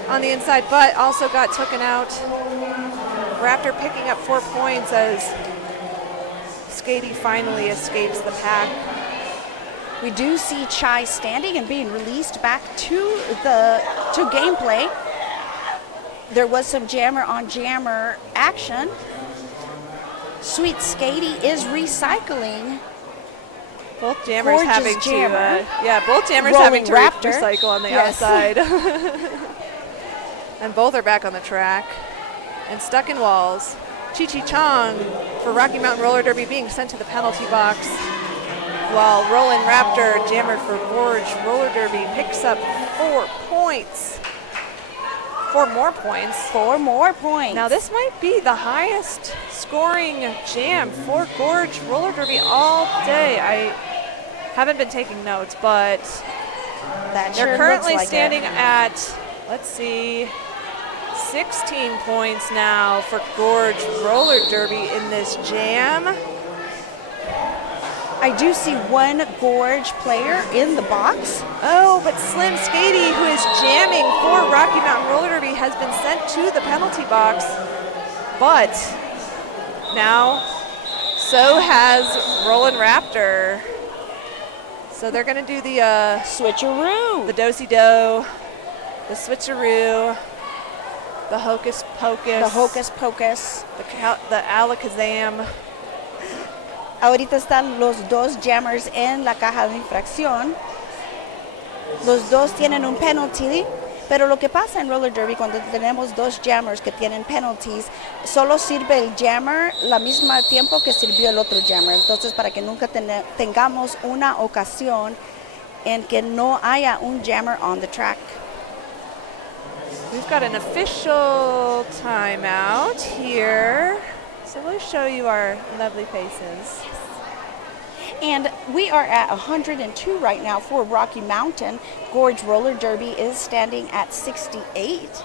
on the inside, but also got taken out. Raptor picking up 4 points as Skady finally escapes the pack. We do see Chai standing and being released back to gameplay. There was some jammer on jammer action. Sweet Skady is recycling. Both jammers Gorge's having jammer. both jammers Rolling having to Raptor. recycle on the Yes. outside. And both are back on the track and stuck in walls. Chi-Chi Chong for Rocky Mountain Roller Derby being sent to the penalty box, while Roland Raptor, jammer for Gorge Roller Derby, picks up 4 points. 4 more points. 4 more points. Now this might be the highest scoring jam for Gorge Roller Derby all day. I haven't been taking notes, but that they're sure currently looks like standing it. at, let's see, 16 points now for Gorge Roller Derby in this jam. I do see one Gorge player in the box. Oh, but Slim Skady, who is jamming for Rocky Mountain Roller Derby, has been sent to the penalty box. But now, so has Roland Raptor. So they're going to do the Switcheroo. the do-si-do, the switcheroo, the hocus pocus, The hocus pocus. the alakazam. Ahorita están los dos jammers en la caja de infracción. Los dos tienen un penalty, pero lo que pasa en roller derby cuando tenemos dos jammers que tienen penalties, solo sirve el jammer la misma tiempo que sirvió el otro jammer. Entonces, para que nunca tengamos una ocasión en que no haya un jammer on the track. We've got an official timeout here. So we'll show you our lovely faces. And we are at 102 right now for Rocky Mountain. Gorge Roller Derby is standing at 68.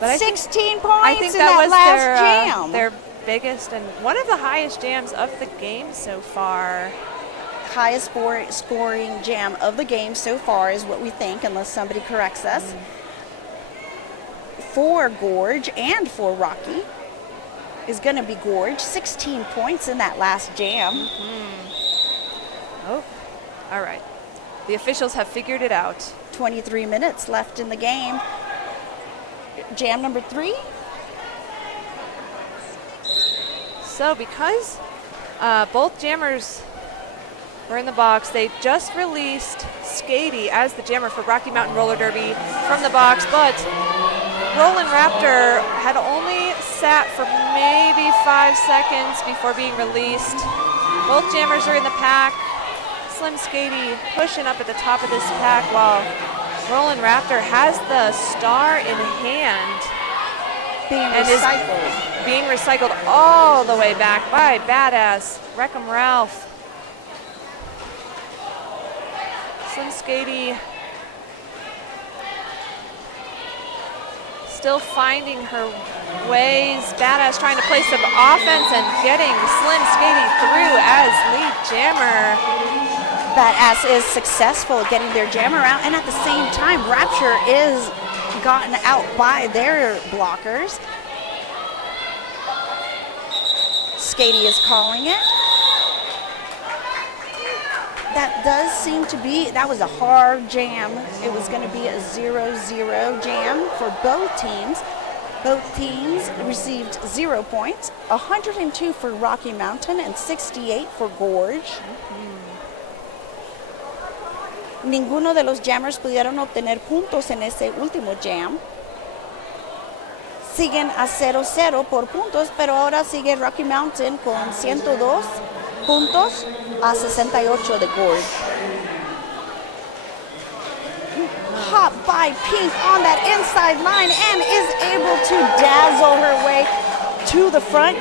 But 16 I points think in that that was last jam. their biggest and one of the highest jams of the game so far. Highest scoring jam of the game so far is what we think, unless somebody corrects us. For Gorge and for Rocky is going to be Gorge. 16 points in that last jam. Oh, all right. The officials have figured it out. 23 minutes left in the game. Jam number 3. So because both jammers were in the box, they just released Skady as the jammer for Rocky Mountain Roller Derby from the box, but Roland Raptor had only sat for maybe 5 seconds before being released. Both jammers are in the pack. Slim Skady pushing up at the top of this pack while Roland Raptor has the star in hand. Being recycled all the way back by badass Wreckham Ralph. Slim Skady still finding her ways. Badass trying to play some offense and getting Slim Skady through as lead jammer. Badass is successful at getting their jammer out, and at the same time, Rapture is gotten out by their blockers. Skady is calling it. That does seem to be, that was a hard jam. It was going to be a 0-0 jam for both teams. Both teams received 0 points, 102 for Rocky Mountain and 68 for Gorge. Ninguno de los jammers pudieron obtener puntos en ese último jam. Siguen a 0-0 por puntos, pero ahora sigue Rocky Mountain con 102 puntos a 68 de Gorge. Hop by Pink on that inside line and is able to dazzle her way to the front,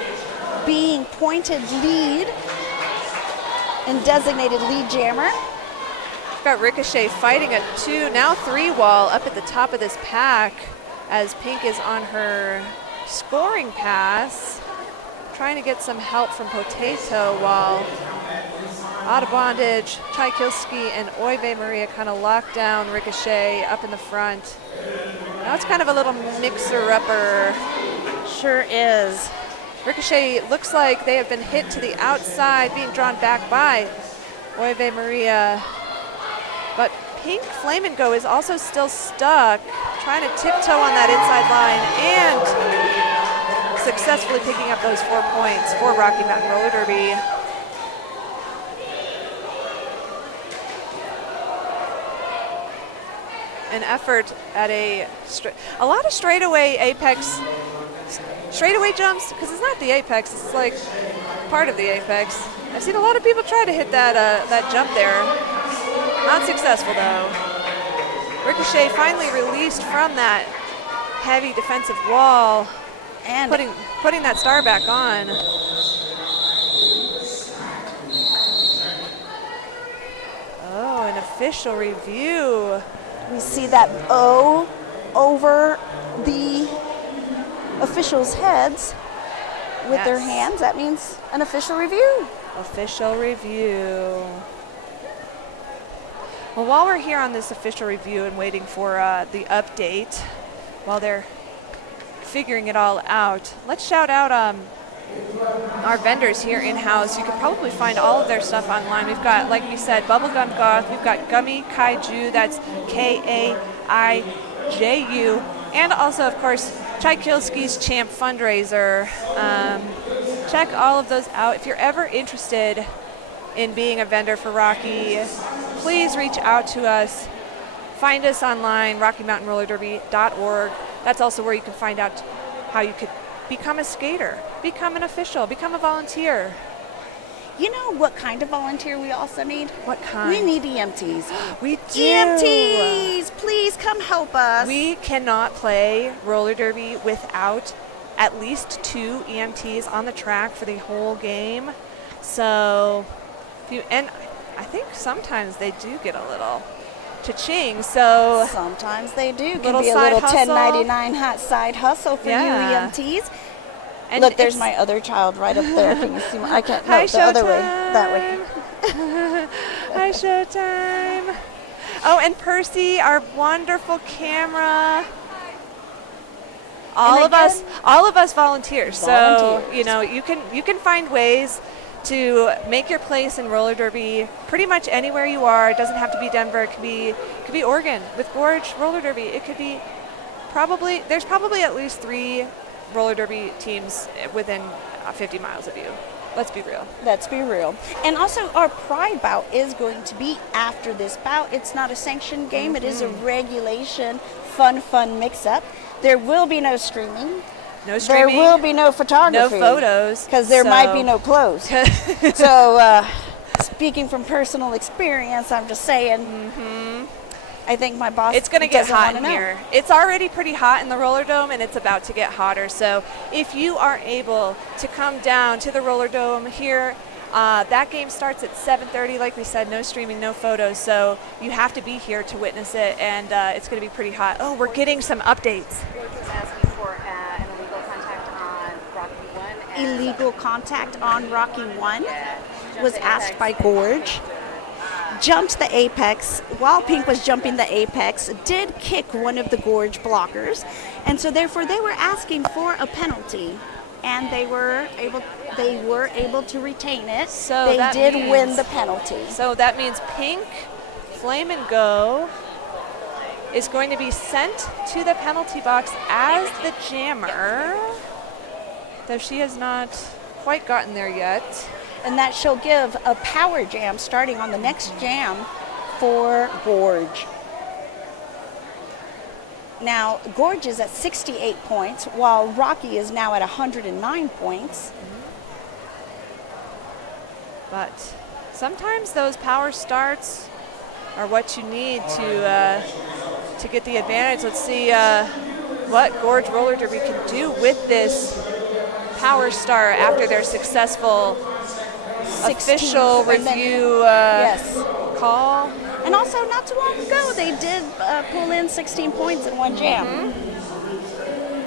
being pointed lead and designated lead jammer. Got Ricochet fighting a 2, now 3 wall up at the top of this pack as Pink is on her scoring pass, trying to get some help from Potato while Out of Bondage, Tchaikovsky, and Oive Maria kind of lock down Ricochet up in the front. Now it's kind of a little mixer-upper. Sure is. Ricochet looks like they have been hit to the outside, being drawn back by Oive Maria. But Pink Flamingo is also still stuck, trying to tiptoe on that inside line and successfully picking up those 4 points for Rocky Mountain Roller Derby. An effort at a lot of straightaway apex, straightaway jumps, because it's not the apex, it's like part of the apex. I've seen a lot of people try to hit that jump there. Not successful though. Ricochet finally released from that heavy defensive wall and putting that star back on. Oh, an official review. We see that O over the officials' heads with their hands. That means an official review. Official review. Well, while we're here on this official review and waiting for the update, while they're figuring it all out, let's shout out our vendors here in-house. You can probably find all of their stuff online. We've got, like we said, Bubblegum Goth. We've got Gummy Kaiju. That's Kaiju. And also, of course, Tchaikovsky's Champ fundraiser. Check all of those out. If you're ever interested in being a vendor for Rocky, please reach out to us. Find us online, RockyMountainRollerDerby.org. That's also where you can find out how you could become a skater, become an official, become a volunteer. You know what kind of volunteer we also need? What kind? We need EMTs. We do. EMTs, please come help us. We cannot play roller derby without at least 2 EMTs on the track for the whole game. So, and I think sometimes they do get a little cha-ching, so sometimes they do. Can little be a side little hustle. 1099 hot side hustle for you EMTs. And Look, there's it's- my other child right up there. Can you see? I can't. Hi, No, the other way. That way. Showtime. Hi, Showtime. Oh, and Percy, our wonderful camera. All of us volunteers. So Volunteers. you know you can find ways to make your place in roller derby pretty much anywhere you are. It doesn't have to be Denver. It could be Oregon with Gorge roller derby. It could be there's probably at least 3 roller derby teams within 50 miles of you. Let's be real. Let's be real. And also, our Pride bout is going to be after this bout. It's not a sanctioned game. It is a regulation, fun mix-up. There will be no streaming. No streaming. There will be no photography. No photos. Because there might be no clothes. So, speaking from personal experience, I'm just saying, I think my boss It's going to get doesn't hot wanna in know. here. It's already pretty hot in the roller dome, and it's about to get hotter. So if you are able to come down to the roller dome here, that game starts at 7:30. Like we said, no streaming, no photos. So you have to be here to witness it, and it's going to be pretty hot. Oh, we're getting some updates. Gorge was asking for an illegal contact on Rocky 1. and Illegal contact on Rocky 1 jumped was the asked apex. by Gorge. Jumped the apex while Pink was jumping the apex, did kick one of the Gorge blockers, and so therefore they were asking for a penalty, and they were able to retain it. So they that did win means- the penalty. So that means Pink Flame and Go is going to be sent to the penalty box as the jammer, though she has not quite gotten there yet. And that shall give a power jam starting on the next jam for Gorge. Now, Gorge is at 68 points, while Rocky is now at 109 points. But sometimes those power starts are what you need to get the advantage. Let's see what Gorge Roller Derby can do with this power start after their successful 16, official and then- review Yes. call. And also, not too long ago, they did pull in 16 points in one jam.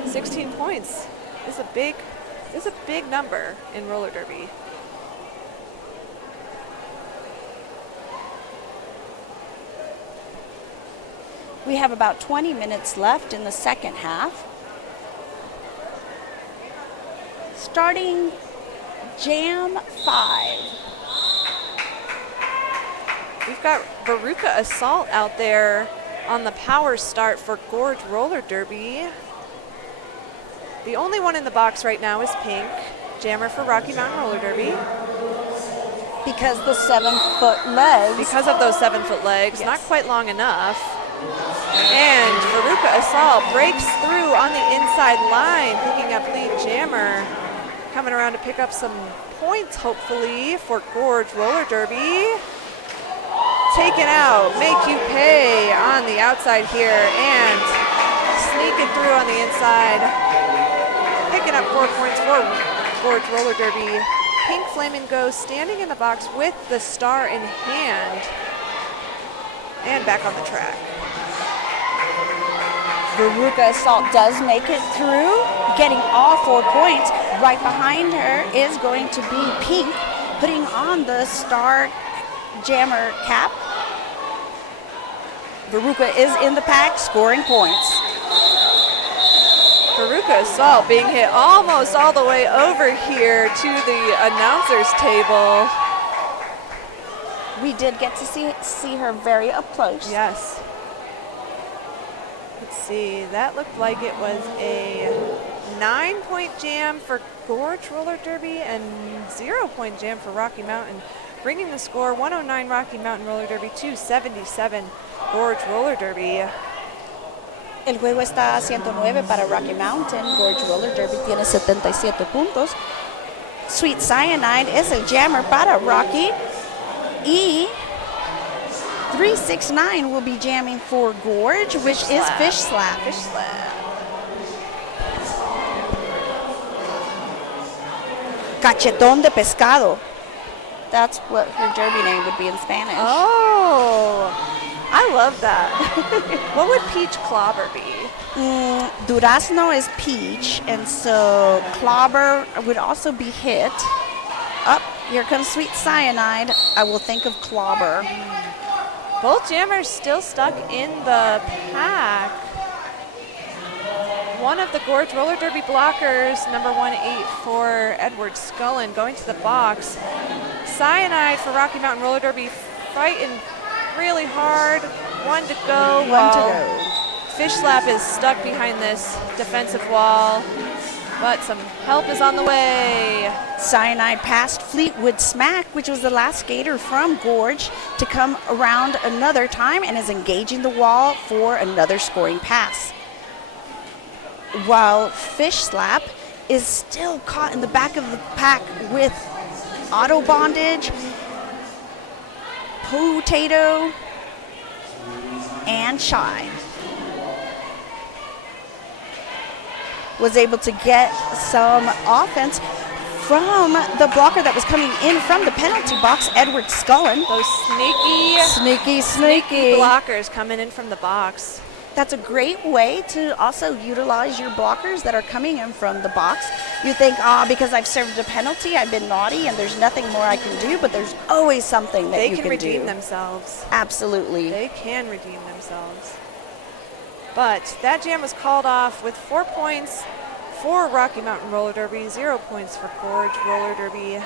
16 points is a big number in roller derby. We have about 20 minutes left in the second half. Starting Jam 5. We've got Veruca Assault out there on the power start for Gorge Roller Derby. The only one in the box right now is Pink, jammer for Rocky Mountain Roller Derby. Because the 7-foot legs. Because of those 7-foot legs, not quite long enough. And Veruca Assault breaks through on the inside line, picking up lead jammer. Coming around to pick up some points, hopefully, for Gorge Roller Derby. Taken out, make you pay on the outside here, and sneaking through on the inside. Picking up 4 points for Gorge Roller Derby. Pink Flame and Go standing in the box with the star in hand. And back on the track. Veruca Assault does make it through, getting all 4 points. Right behind her is going to be Pink, putting on the Star Jammer cap. Veruca is in the pack, scoring points. Veruca Assault being hit almost all the way over here to the announcer's table. We did get to see her very up close. Yes. Let's see, that looked like it was a 9-point jam for Gorge Roller Derby and 0-point jam for Rocky Mountain, bringing the score 109 Rocky Mountain Roller Derby to 77 Gorge Roller Derby. El juego está a 109 para Rocky Mountain. Gorge Roller Derby tiene 77 puntos. Sweet Cyanide es el jammer para Rocky. Y 369 will be jamming for Gorge, which is Fish Slap. Fish Slap. Cachetón de pescado. That's what her derby name would be in Spanish. Oh, I love that. What would peach clobber be? Durazno is peach, and so clobber would also be hit. Up, here comes Sweet Cyanide. I will think of clobber. Both jammers still stuck in the pack. One of the Gorge Roller Derby blockers, number 184, Edward Scullin, going to the box. Cyanide for Rocky Mountain Roller Derby, fighting really hard. One to go. One to go. Fish Slap is stuck behind this defensive wall, but some help is on the way. Cyanide passed Fleetwood Smack, which was the last skater from Gorge, to come around another time and is engaging the wall for another scoring pass. While Fish Slap is still caught in the back of the pack with Auto Bondage, Potato, and Shy. Was able to get some offense from the blocker that was coming in from the penalty box, Edward Scullin. Those sneaky blockers coming in from the box. That's a great way to also utilize your blockers that are coming in from the box. You think, because I've served a penalty, I've been naughty, and there's nothing more I can do, but there's always something that you can do. They can redeem themselves. Absolutely. They can redeem themselves. But that jam was called off with 4 points for Rocky Mountain Roller Derby, 0 points for Gorge Roller Derby.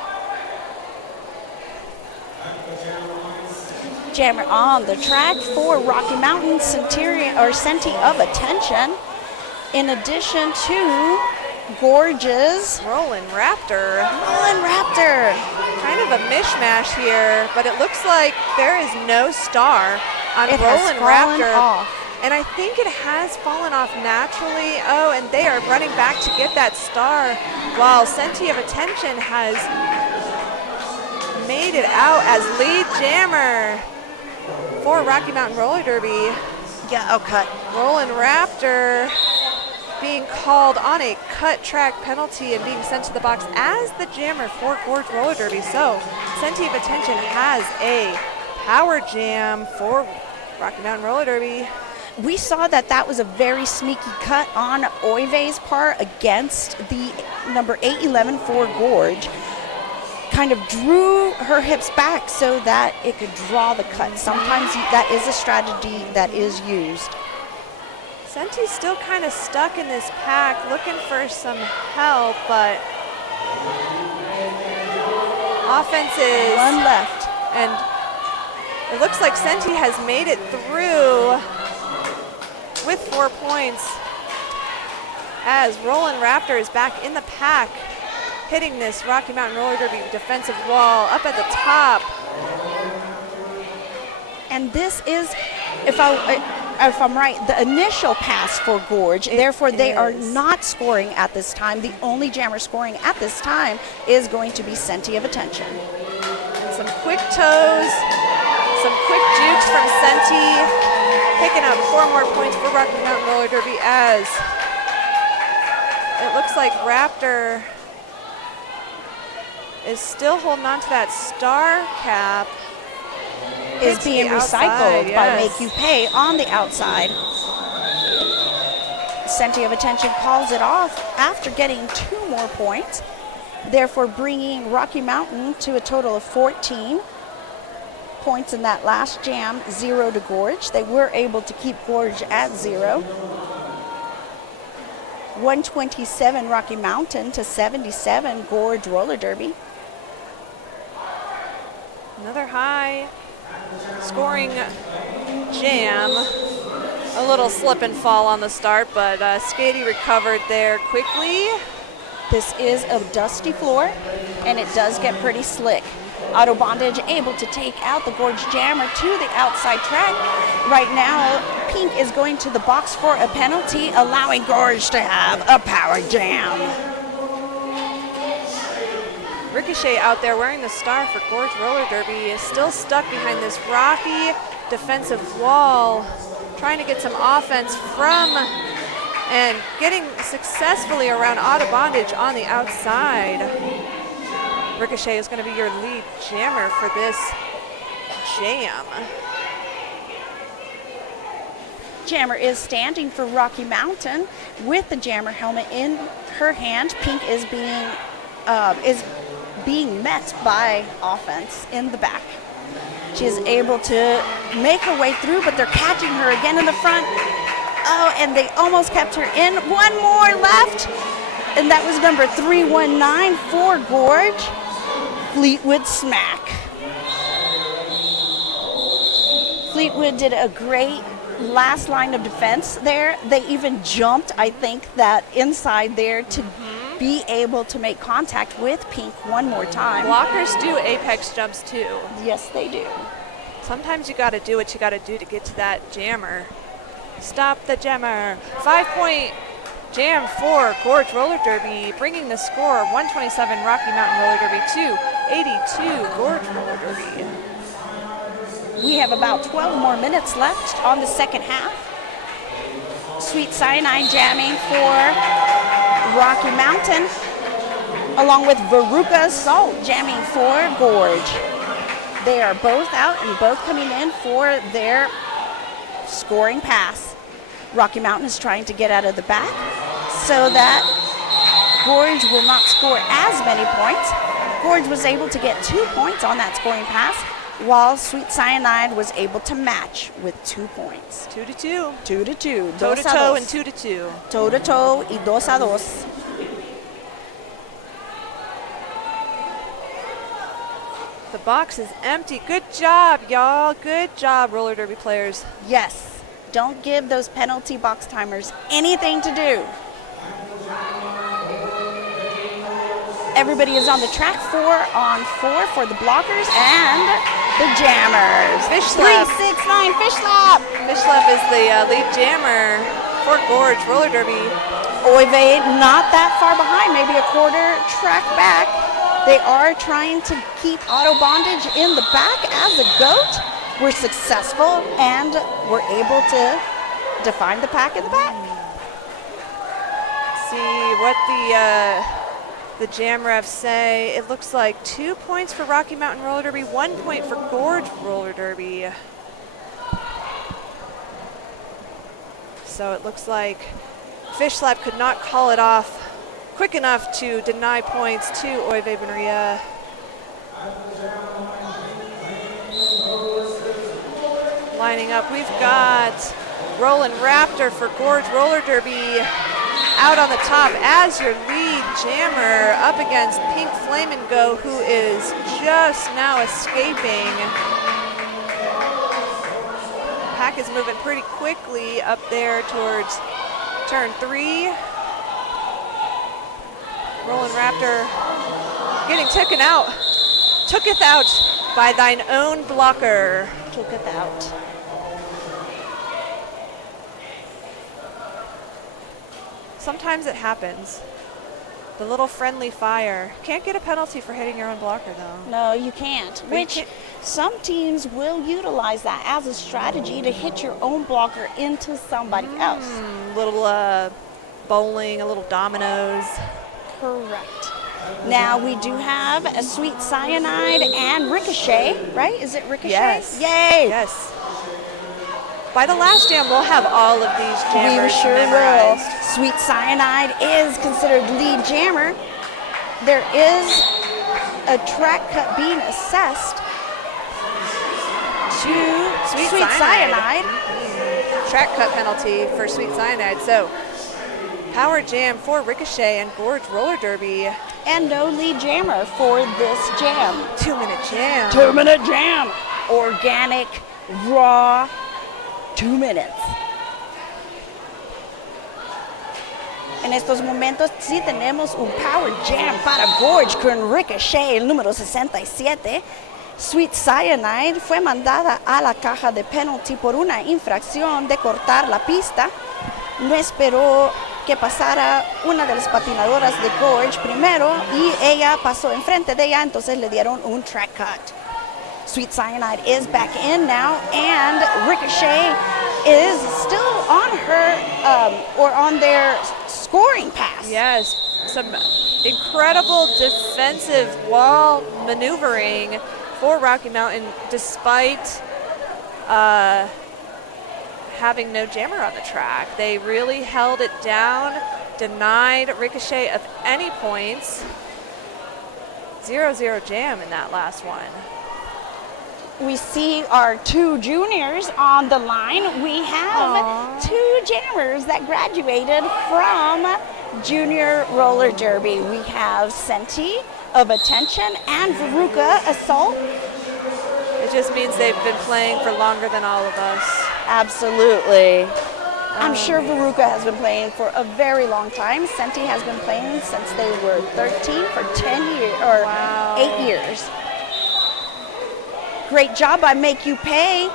Jammer on the track for Rocky Mountain Centurion or Senti of Attention. In addition to Gorge's Rollin' Raptor. Kind of a mishmash here, but it looks like there is no star on Rollin' Raptor. Off. And I think it has fallen off naturally. Oh, and they are running back to get that star, while Senti of Attention has made it out as lead jammer for Rocky Mountain Roller Derby. Yeah, cut. Rollin' Raptor being called on a cut track penalty and being sent to the box as the jammer for Gorge Roller Derby. So Senti of Attention has a power jam for Rocky Mountain Roller Derby. We saw that was a very sneaky cut on Oive's part against the number 811 for Gorge. Kind of drew her hips back so that it could draw the cut. Sometimes that is a strategy that is used. Senti's still kind of stuck in this pack, looking for some help, but offense is one left. And it looks like Senti has made it through with 4 points as Rollin' Raptor is back in the pack, hitting this Rocky Mountain Roller Derby defensive wall up at the top. And this is, if I'm right, the initial pass for Gorge. Therefore, they are not scoring at this time. The only jammer scoring at this time is going to be Senti of Attention. And some quick toes, some quick jukes from Senti, picking up 4 more points for Rocky Mountain Roller Derby as it looks like Raptor is still holding on to that star cap. Is being recycled by Make You Pay on the outside. Senti of Attention calls it off after getting 2 more points, therefore bringing Rocky Mountain to a total of 14 points in that last jam, 0 to Gorge. They were able to keep Gorge at 0. 127 Rocky Mountain to 77 Gorge Roller Derby. Another high scoring jam. A little slip and fall on the start, but Skady recovered there quickly. This is a dusty floor, and it does get pretty slick. Auto Bondage able to take out the Gorge jammer to the outside track. Right now, Pink is going to the box for a penalty, allowing Gorge to have a power jam. Ricochet out there wearing the star for Gorge Roller Derby is still stuck behind this rocky defensive wall, trying to get some offense from and getting successfully around Auto Bondage on the outside. Ricochet is going to be your lead jammer for this jam. jammer is standing for Rocky Mountain with the jammer helmet in her hand. Pink is being met by offense in the back. She is able to make her way through, but they're catching her again in the front. Oh, and they almost kept her in. One more left, and that was number 319 for Gorge, Fleetwood Smack. Fleetwood did a great last line of defense there. They even jumped, I think, that inside there to be able to make contact with Pink one more time. Blockers do apex jumps too. Yes, they do. Sometimes you got to do what you got to do to get to that jammer. Stop the jammer. 5-point jam for Gorge Roller Derby, bringing the score 127 Rocky Mountain Roller Derby to 82 Gorge Roller Derby. We have about 12 more minutes left on the second half. Sweet Cyanide jamming for Rocky Mountain, along with Veruca Salt jamming for Gorge. They are both out and both coming in for their scoring pass. Rocky Mountain is trying to get out of the back so that Gorge will not score as many points. Gorge was able to get 2 points on that scoring pass, while Sweet Cyanide was able to match with 2 points. 2-2. 2-2. Toe-to-toe and 2-2. Toe-to-toe y 2-2. The box is empty. Good job, y'all. Good job, roller derby players. Yes. Don't give those penalty box timers anything to do. Everybody is on the track 4-on-4 for the blockers and the jammers. Fish slap. 3-6-9 fish slap. Fish slap is the lead jammer for Gorge Roller Derby. Oive not that far behind, maybe a quarter track back. They are trying to keep auto bondage in the back as a goat. We're successful and we're able to define the pack in the back. See what the jam refs say. It looks like 2 points for Rocky Mountain Roller Derby, 1 point for Gorge Roller Derby. So it looks like Fish Slap could not call it off quick enough to deny points to Oive Benria. Lining up, we've got Roland Raptor for Gorge Roller Derby out on the top as your lead jammer up against Pink Flamingo, who is just now escaping. Pack is moving pretty quickly up there towards turn 3. Roland Raptor getting tooketh out by thine own blocker. Tooketh out. Sometimes it happens. The little friendly fire. Can't get a penalty for hitting your own blocker, though. No, you can't. But you Which can't- some teams will utilize that as a strategy to hit your own blocker into somebody else. Little bowling, a little dominoes. Correct. Now we do have a Sweet Cyanide and Ricochet, right? Is it Ricochet? Yes. Yay! Yes. By the last jam, we'll have all of these jammers We sure memorized. will. Sweet Cyanide is considered lead jammer. There is a track cut being assessed to Sweet Sweet Cyanide. Cyanide. Track cut penalty for Sweet Cyanide. So, power jam for Ricochet and Gorge Roller Derby. And no lead jammer for this jam. 2-minute jam. 2-minute jam. Organic, raw, 2 minutes. En estos momentos sí tenemos un power jam para Gorge con Ricochet, el número 67. Sweet Cyanide fue mandada a la caja de penalty por una infracción de cortar la pista. No esperó que pasara una de las patinadoras de Gorge primero y ella pasó enfrente de ella, entonces le dieron un track cut. Sweet Cyanide is back in now, and Ricochet is still on her, or on their scoring pass. Yes, some incredible defensive wall maneuvering for Rocky Mountain, despite having no jammer on the track. They really held it down, denied Ricochet of any points. 0-0 jam in that last one. We see our 2 juniors on the line. We have 2 jammers that graduated from Junior Roller Derby. We have Senti of Attention and Veruca Assault. It just means they've been playing for longer than all of us. Absolutely. I'm sure Veruca has been playing for a very long time. Senti has been playing since they were 13 for 10 years, or 8 years. Great job by Make You Pay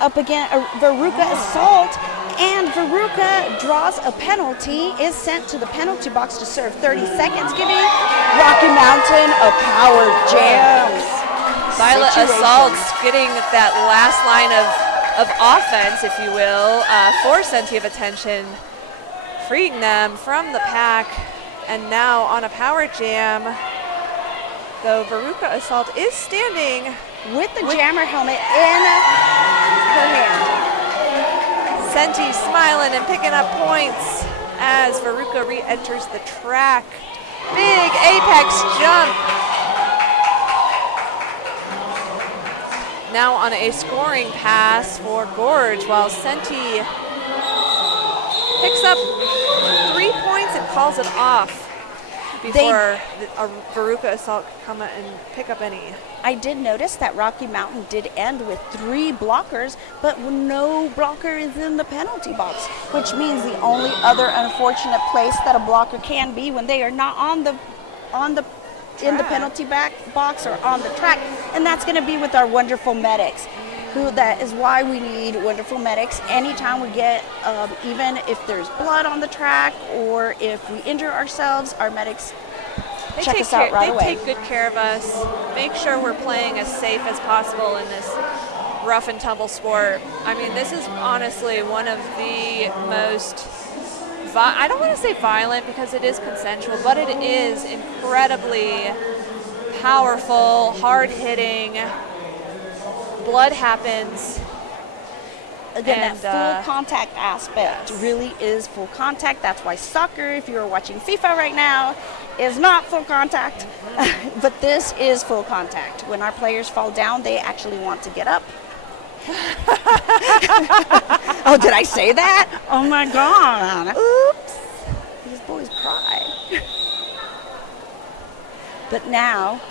up against Veruca Assault, and Veruca draws a penalty, is sent to the penalty box to serve 30 seconds, giving Rocky Mountain a power jam. Violet situation. Assault's getting that last line of offense, if you will, for Senti of Attention, freeing them from the pack, and now on a power jam, though Veruca Assault is standing with the jammer helmet in her hand. Senti smiling and picking up points as Veruca re-enters the track. Big apex jump. Now on a scoring pass for Gorge, while Senti picks up 3 points and calls it off before Veruca Assault can come and pick up any. I did notice that Rocky Mountain did end with 3 blockers, but no blocker is in the penalty box, which means the only other unfortunate place that a blocker can be when they are not in the penalty box or on the track, and that's going to be with our wonderful medics. That is why we need wonderful medics. Anytime we get, even if there's blood on the track or if we injure ourselves, our medics check us out right away. They take good care of us, make sure we're playing as safe as possible in this rough and tumble sport. I mean, this is honestly one of the most, I don't want to say violent because it is consensual, but it is incredibly powerful, hard-hitting. Blood happens. Again, that full contact aspect really is full contact. That's why soccer, if you're watching FIFA right now, is not full contact. But this is full contact. When our players fall down, they actually want to get up. Oh, did I say that? Oh my God. Oops. These boys cry. But now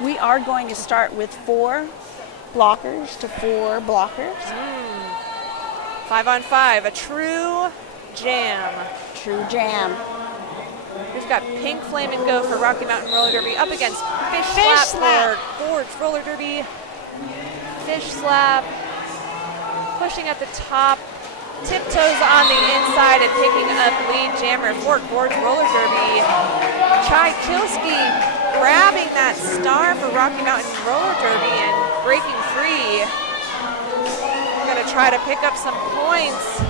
we are going to start with 4 blockers to 4 blockers. 5 on 5, a true jam. True jam. We've got Pink Flame and Go for Rocky Mountain Roller Derby up against Fish Slap for Gorge Roller Derby. Fish Slap pushing at the top, tiptoes on the inside and picking up lead jammer for Gorge Roller Derby. Chai Kilski grabbing that star for Rocky Mountain Roller Derby and breaking free. We're going to try to pick up some points.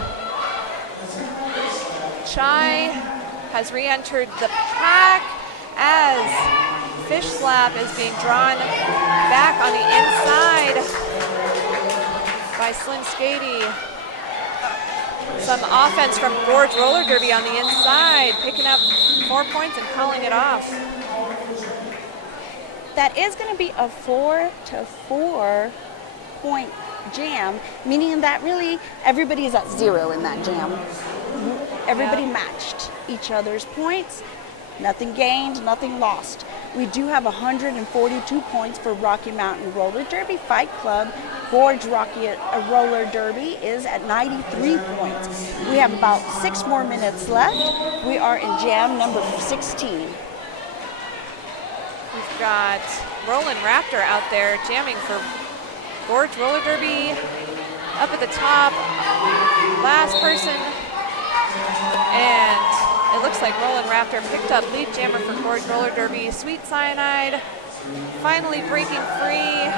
Chai has re-entered the pack as Fish Slap is being drawn back on the inside by Slim Skady. Some offense from Gorge Roller Derby on the inside, picking up 4 points and calling it off. That is going to be a 4 to 4 point jam, meaning that really everybody is at 0 in that jam. Everybody matched each other's points. Nothing gained, nothing lost. We do have 142 points for Rocky Mountain Roller Derby Fight Club. Gorge Roller Derby is at 93 points. We have about 6 more minutes left. We are in jam number 16. We've got Roland Raptor out there jamming for Gorge Roller Derby. Up at the top, last person. And it looks like Roland Raptor picked up lead jammer for Gorge Roller Derby. Sweet Cyanide finally breaking free.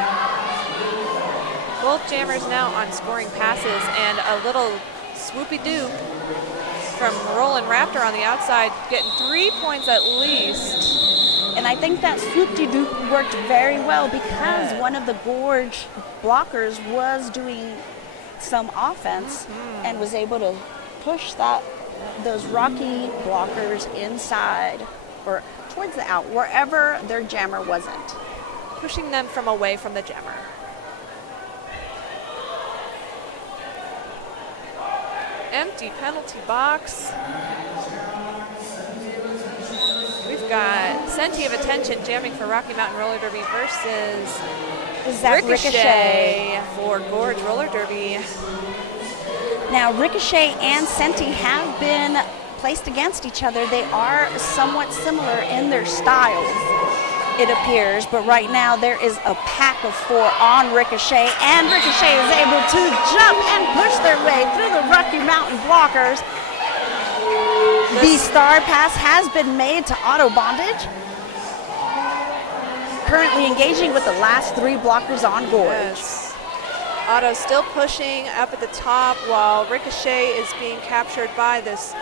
Both jammers now on scoring passes, and a little swoopy-doo from Roland Raptor on the outside, getting 3 points at least. And I think that swoop-de-doo worked very well because one of the Gorge blockers was doing some offense and was able to push those rocky blockers inside or towards the out, wherever their jammer wasn't. Pushing them from away from the jammer. Empty penalty box. We've got Senti of Attention jamming for Rocky Mountain Roller Derby versus Is that Ricochet? For Gorge Roller Derby. Now, Ricochet and Senti have been placed against each other. They are somewhat similar in their styles, it appears, but right now there is a pack of 4 on Ricochet, and Ricochet is able to jump and push their way through the Rocky Mountain blockers. The star pass has been made to auto bondage. Currently engaging with the last 3 blockers on Gorge. Yes. Otto still pushing up at the top while Ricochet is being captured by this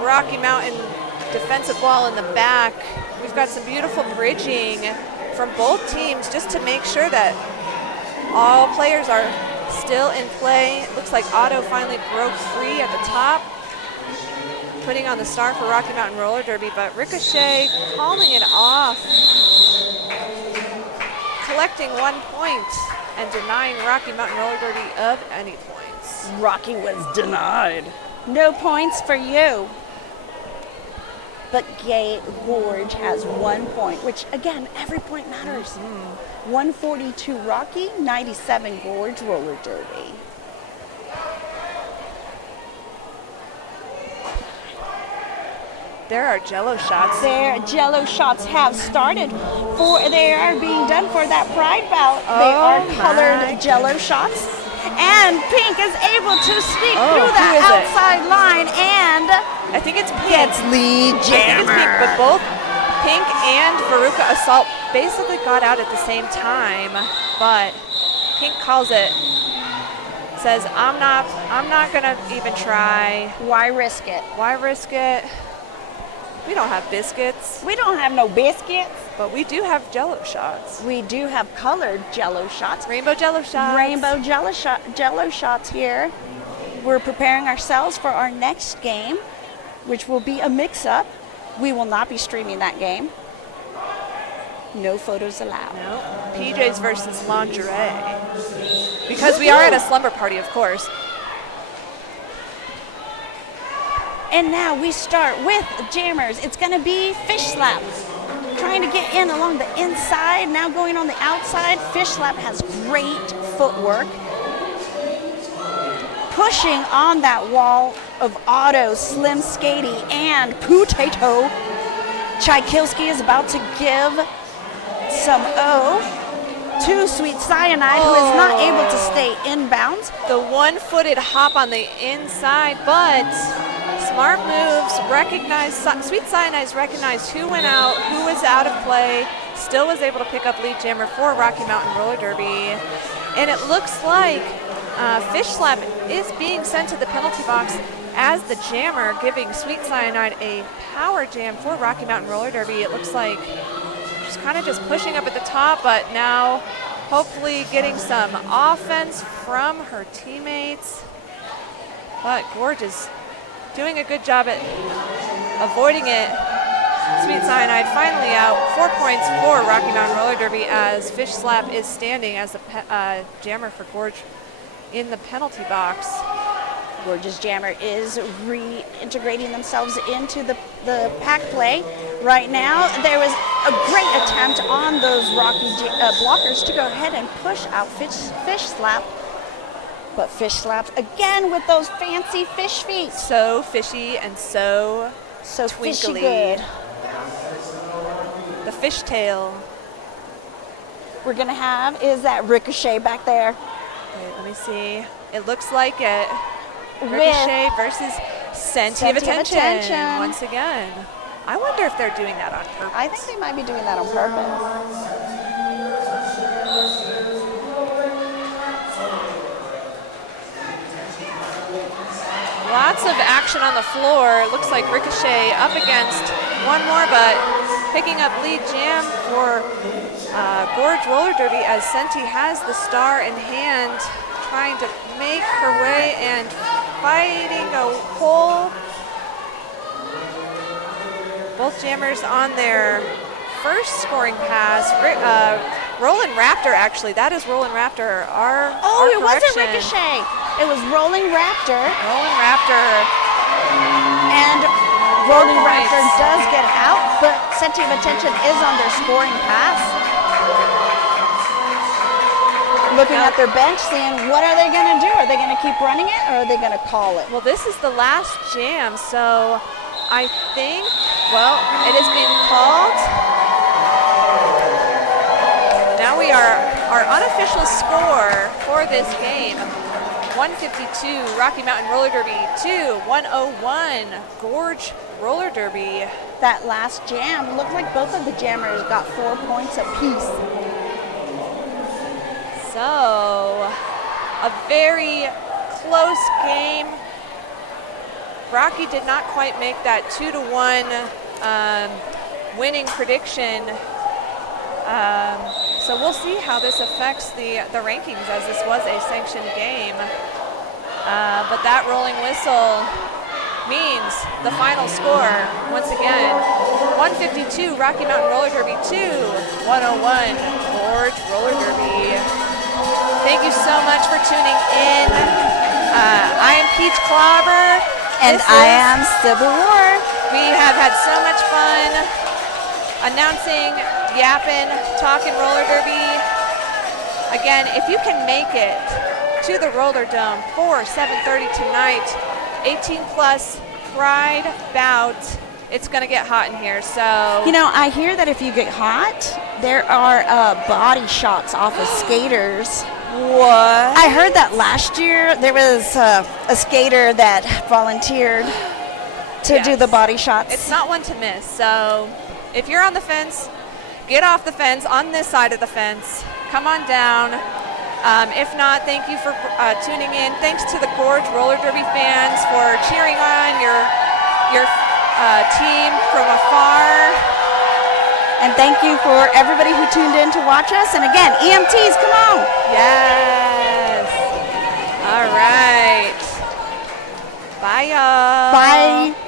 Rocky Mountain defensive wall in the back. We've got some beautiful bridging from both teams just to make sure that all players are still in play. It looks like Otto finally broke free at the top, putting on the star for Rocky Mountain Roller Derby, but Ricochet calling it off, collecting 1 point and denying Rocky Mountain Roller Derby of any points. Rocky was denied. No points for you. But Gorge has 1 point, which again, every point matters. 142 Rocky, 97 Gorge Roller Derby. There are jello shots. Their jello shots have started. They are being done for that pride bout. They are colored jello shots. And Pink is able to sneak through that outside line and I think it's Pink. Gets lead jammer. I think it's Pink, but both Pink and Veruca Assault basically got out at the same time, but Pink calls it, says, I'm not gonna even try. Why risk it? Why risk it? We don't have biscuits. We don't have no biscuits. But we do have jello shots. We do have colored jello shots. Rainbow jello shots. Rainbow jello shots here. We're preparing ourselves for our next game, which will be a mix-up. We will not be streaming that game. No photos allowed. No. PJs versus lingerie. Because we are at a slumber party, of course. And now we start with jammers. It's going to be Fish Slap. Trying to get in along the inside, now going on the outside. Fish Slap has great footwork. Pushing on that wall of Otto, Slim Skady, and Potato. Chykilski is about to give some O to Sweet Cyanide, who is not able to stay inbounds. The one-footed hop on the inside, but smart moves, Sweet Cyanide's recognized who went out, who was out of play, still was able to pick up lead jammer for Rocky Mountain Roller Derby. And it looks like Fish Slap is being sent to the penalty box as the jammer, giving Sweet Cyanide a power jam for Rocky Mountain Roller Derby. It looks like she's kind of just pushing up at the top, but now hopefully getting some offense from her teammates. But Gorge is doing a good job at avoiding it. Sweet Cyanide finally out. 4 points for Rocky Mountain Roller Derby as Fish Slap is standing as the jammer for Gorge in the penalty box. Gorge's jammer is reintegrating themselves into the pack play. Right now, there was a great attempt on those Rocky blockers to go ahead and push out Fish Slap. But Fish Slap again with those fancy fish feet. So fishy and so twinkly. Fishy good. The fishtail. We're gonna have, is that Ricochet back there? Wait, let me see. It looks like it. Ricochet versus Senti of Attention once again. I wonder if they're doing that on purpose. I think they might be doing that on purpose. Lots of action on the floor. It looks like Ricochet up against one more, but picking up lead jam for Gorge Roller Derby as Senti has the star in hand, trying to make her way and fighting a hole. Both jammers on their first scoring pass. Roland Raptor, actually. That is Roland Raptor. It wasn't Ricochet. It was Rolling Raptor. Roland Raptor. And Rolling Raptor does get out, but center of attention is on their scoring pass. Looking at their bench, seeing what are they going to do? Are they going to keep running it, or are they going to call it? Well, this is the last jam, so I think, well, it has been called. Now we are, our unofficial score for this game, 152 Rocky Mountain Roller Derby to 101 Gorge Roller Derby. That last jam looked like both of the jammers got 4 points apiece. So, a very close game. Rocky did not quite make that 2-1 winning prediction. So we'll see how this affects the rankings, as this was a sanctioned game. But that rolling whistle means the final score, once again, 152 Rocky Mountain Roller Derby to 101 Gorge Roller Derby. Thank you so much for tuning in. I am Peach Clobber. And I am Civil War. We have had so much fun announcing, yapping, talking roller derby. Again, if you can make it to the Roller Dome for 7:30 tonight, 18 plus pride bout. It's going to get hot in here, so. You know, I hear that if you get hot, there are body shots off of skaters. What? I heard that last year there was a skater that volunteered to do the body shots. It's not one to miss, so if you're on the fence, get off the fence on this side of the fence. Come on down. If not, thank you for tuning in. Thanks to the Gorge Roller Derby fans for cheering on your team from afar. And thank you for everybody who tuned in to watch us. And again, EMTs, come on. Yes. All right. Bye, y'all. Bye.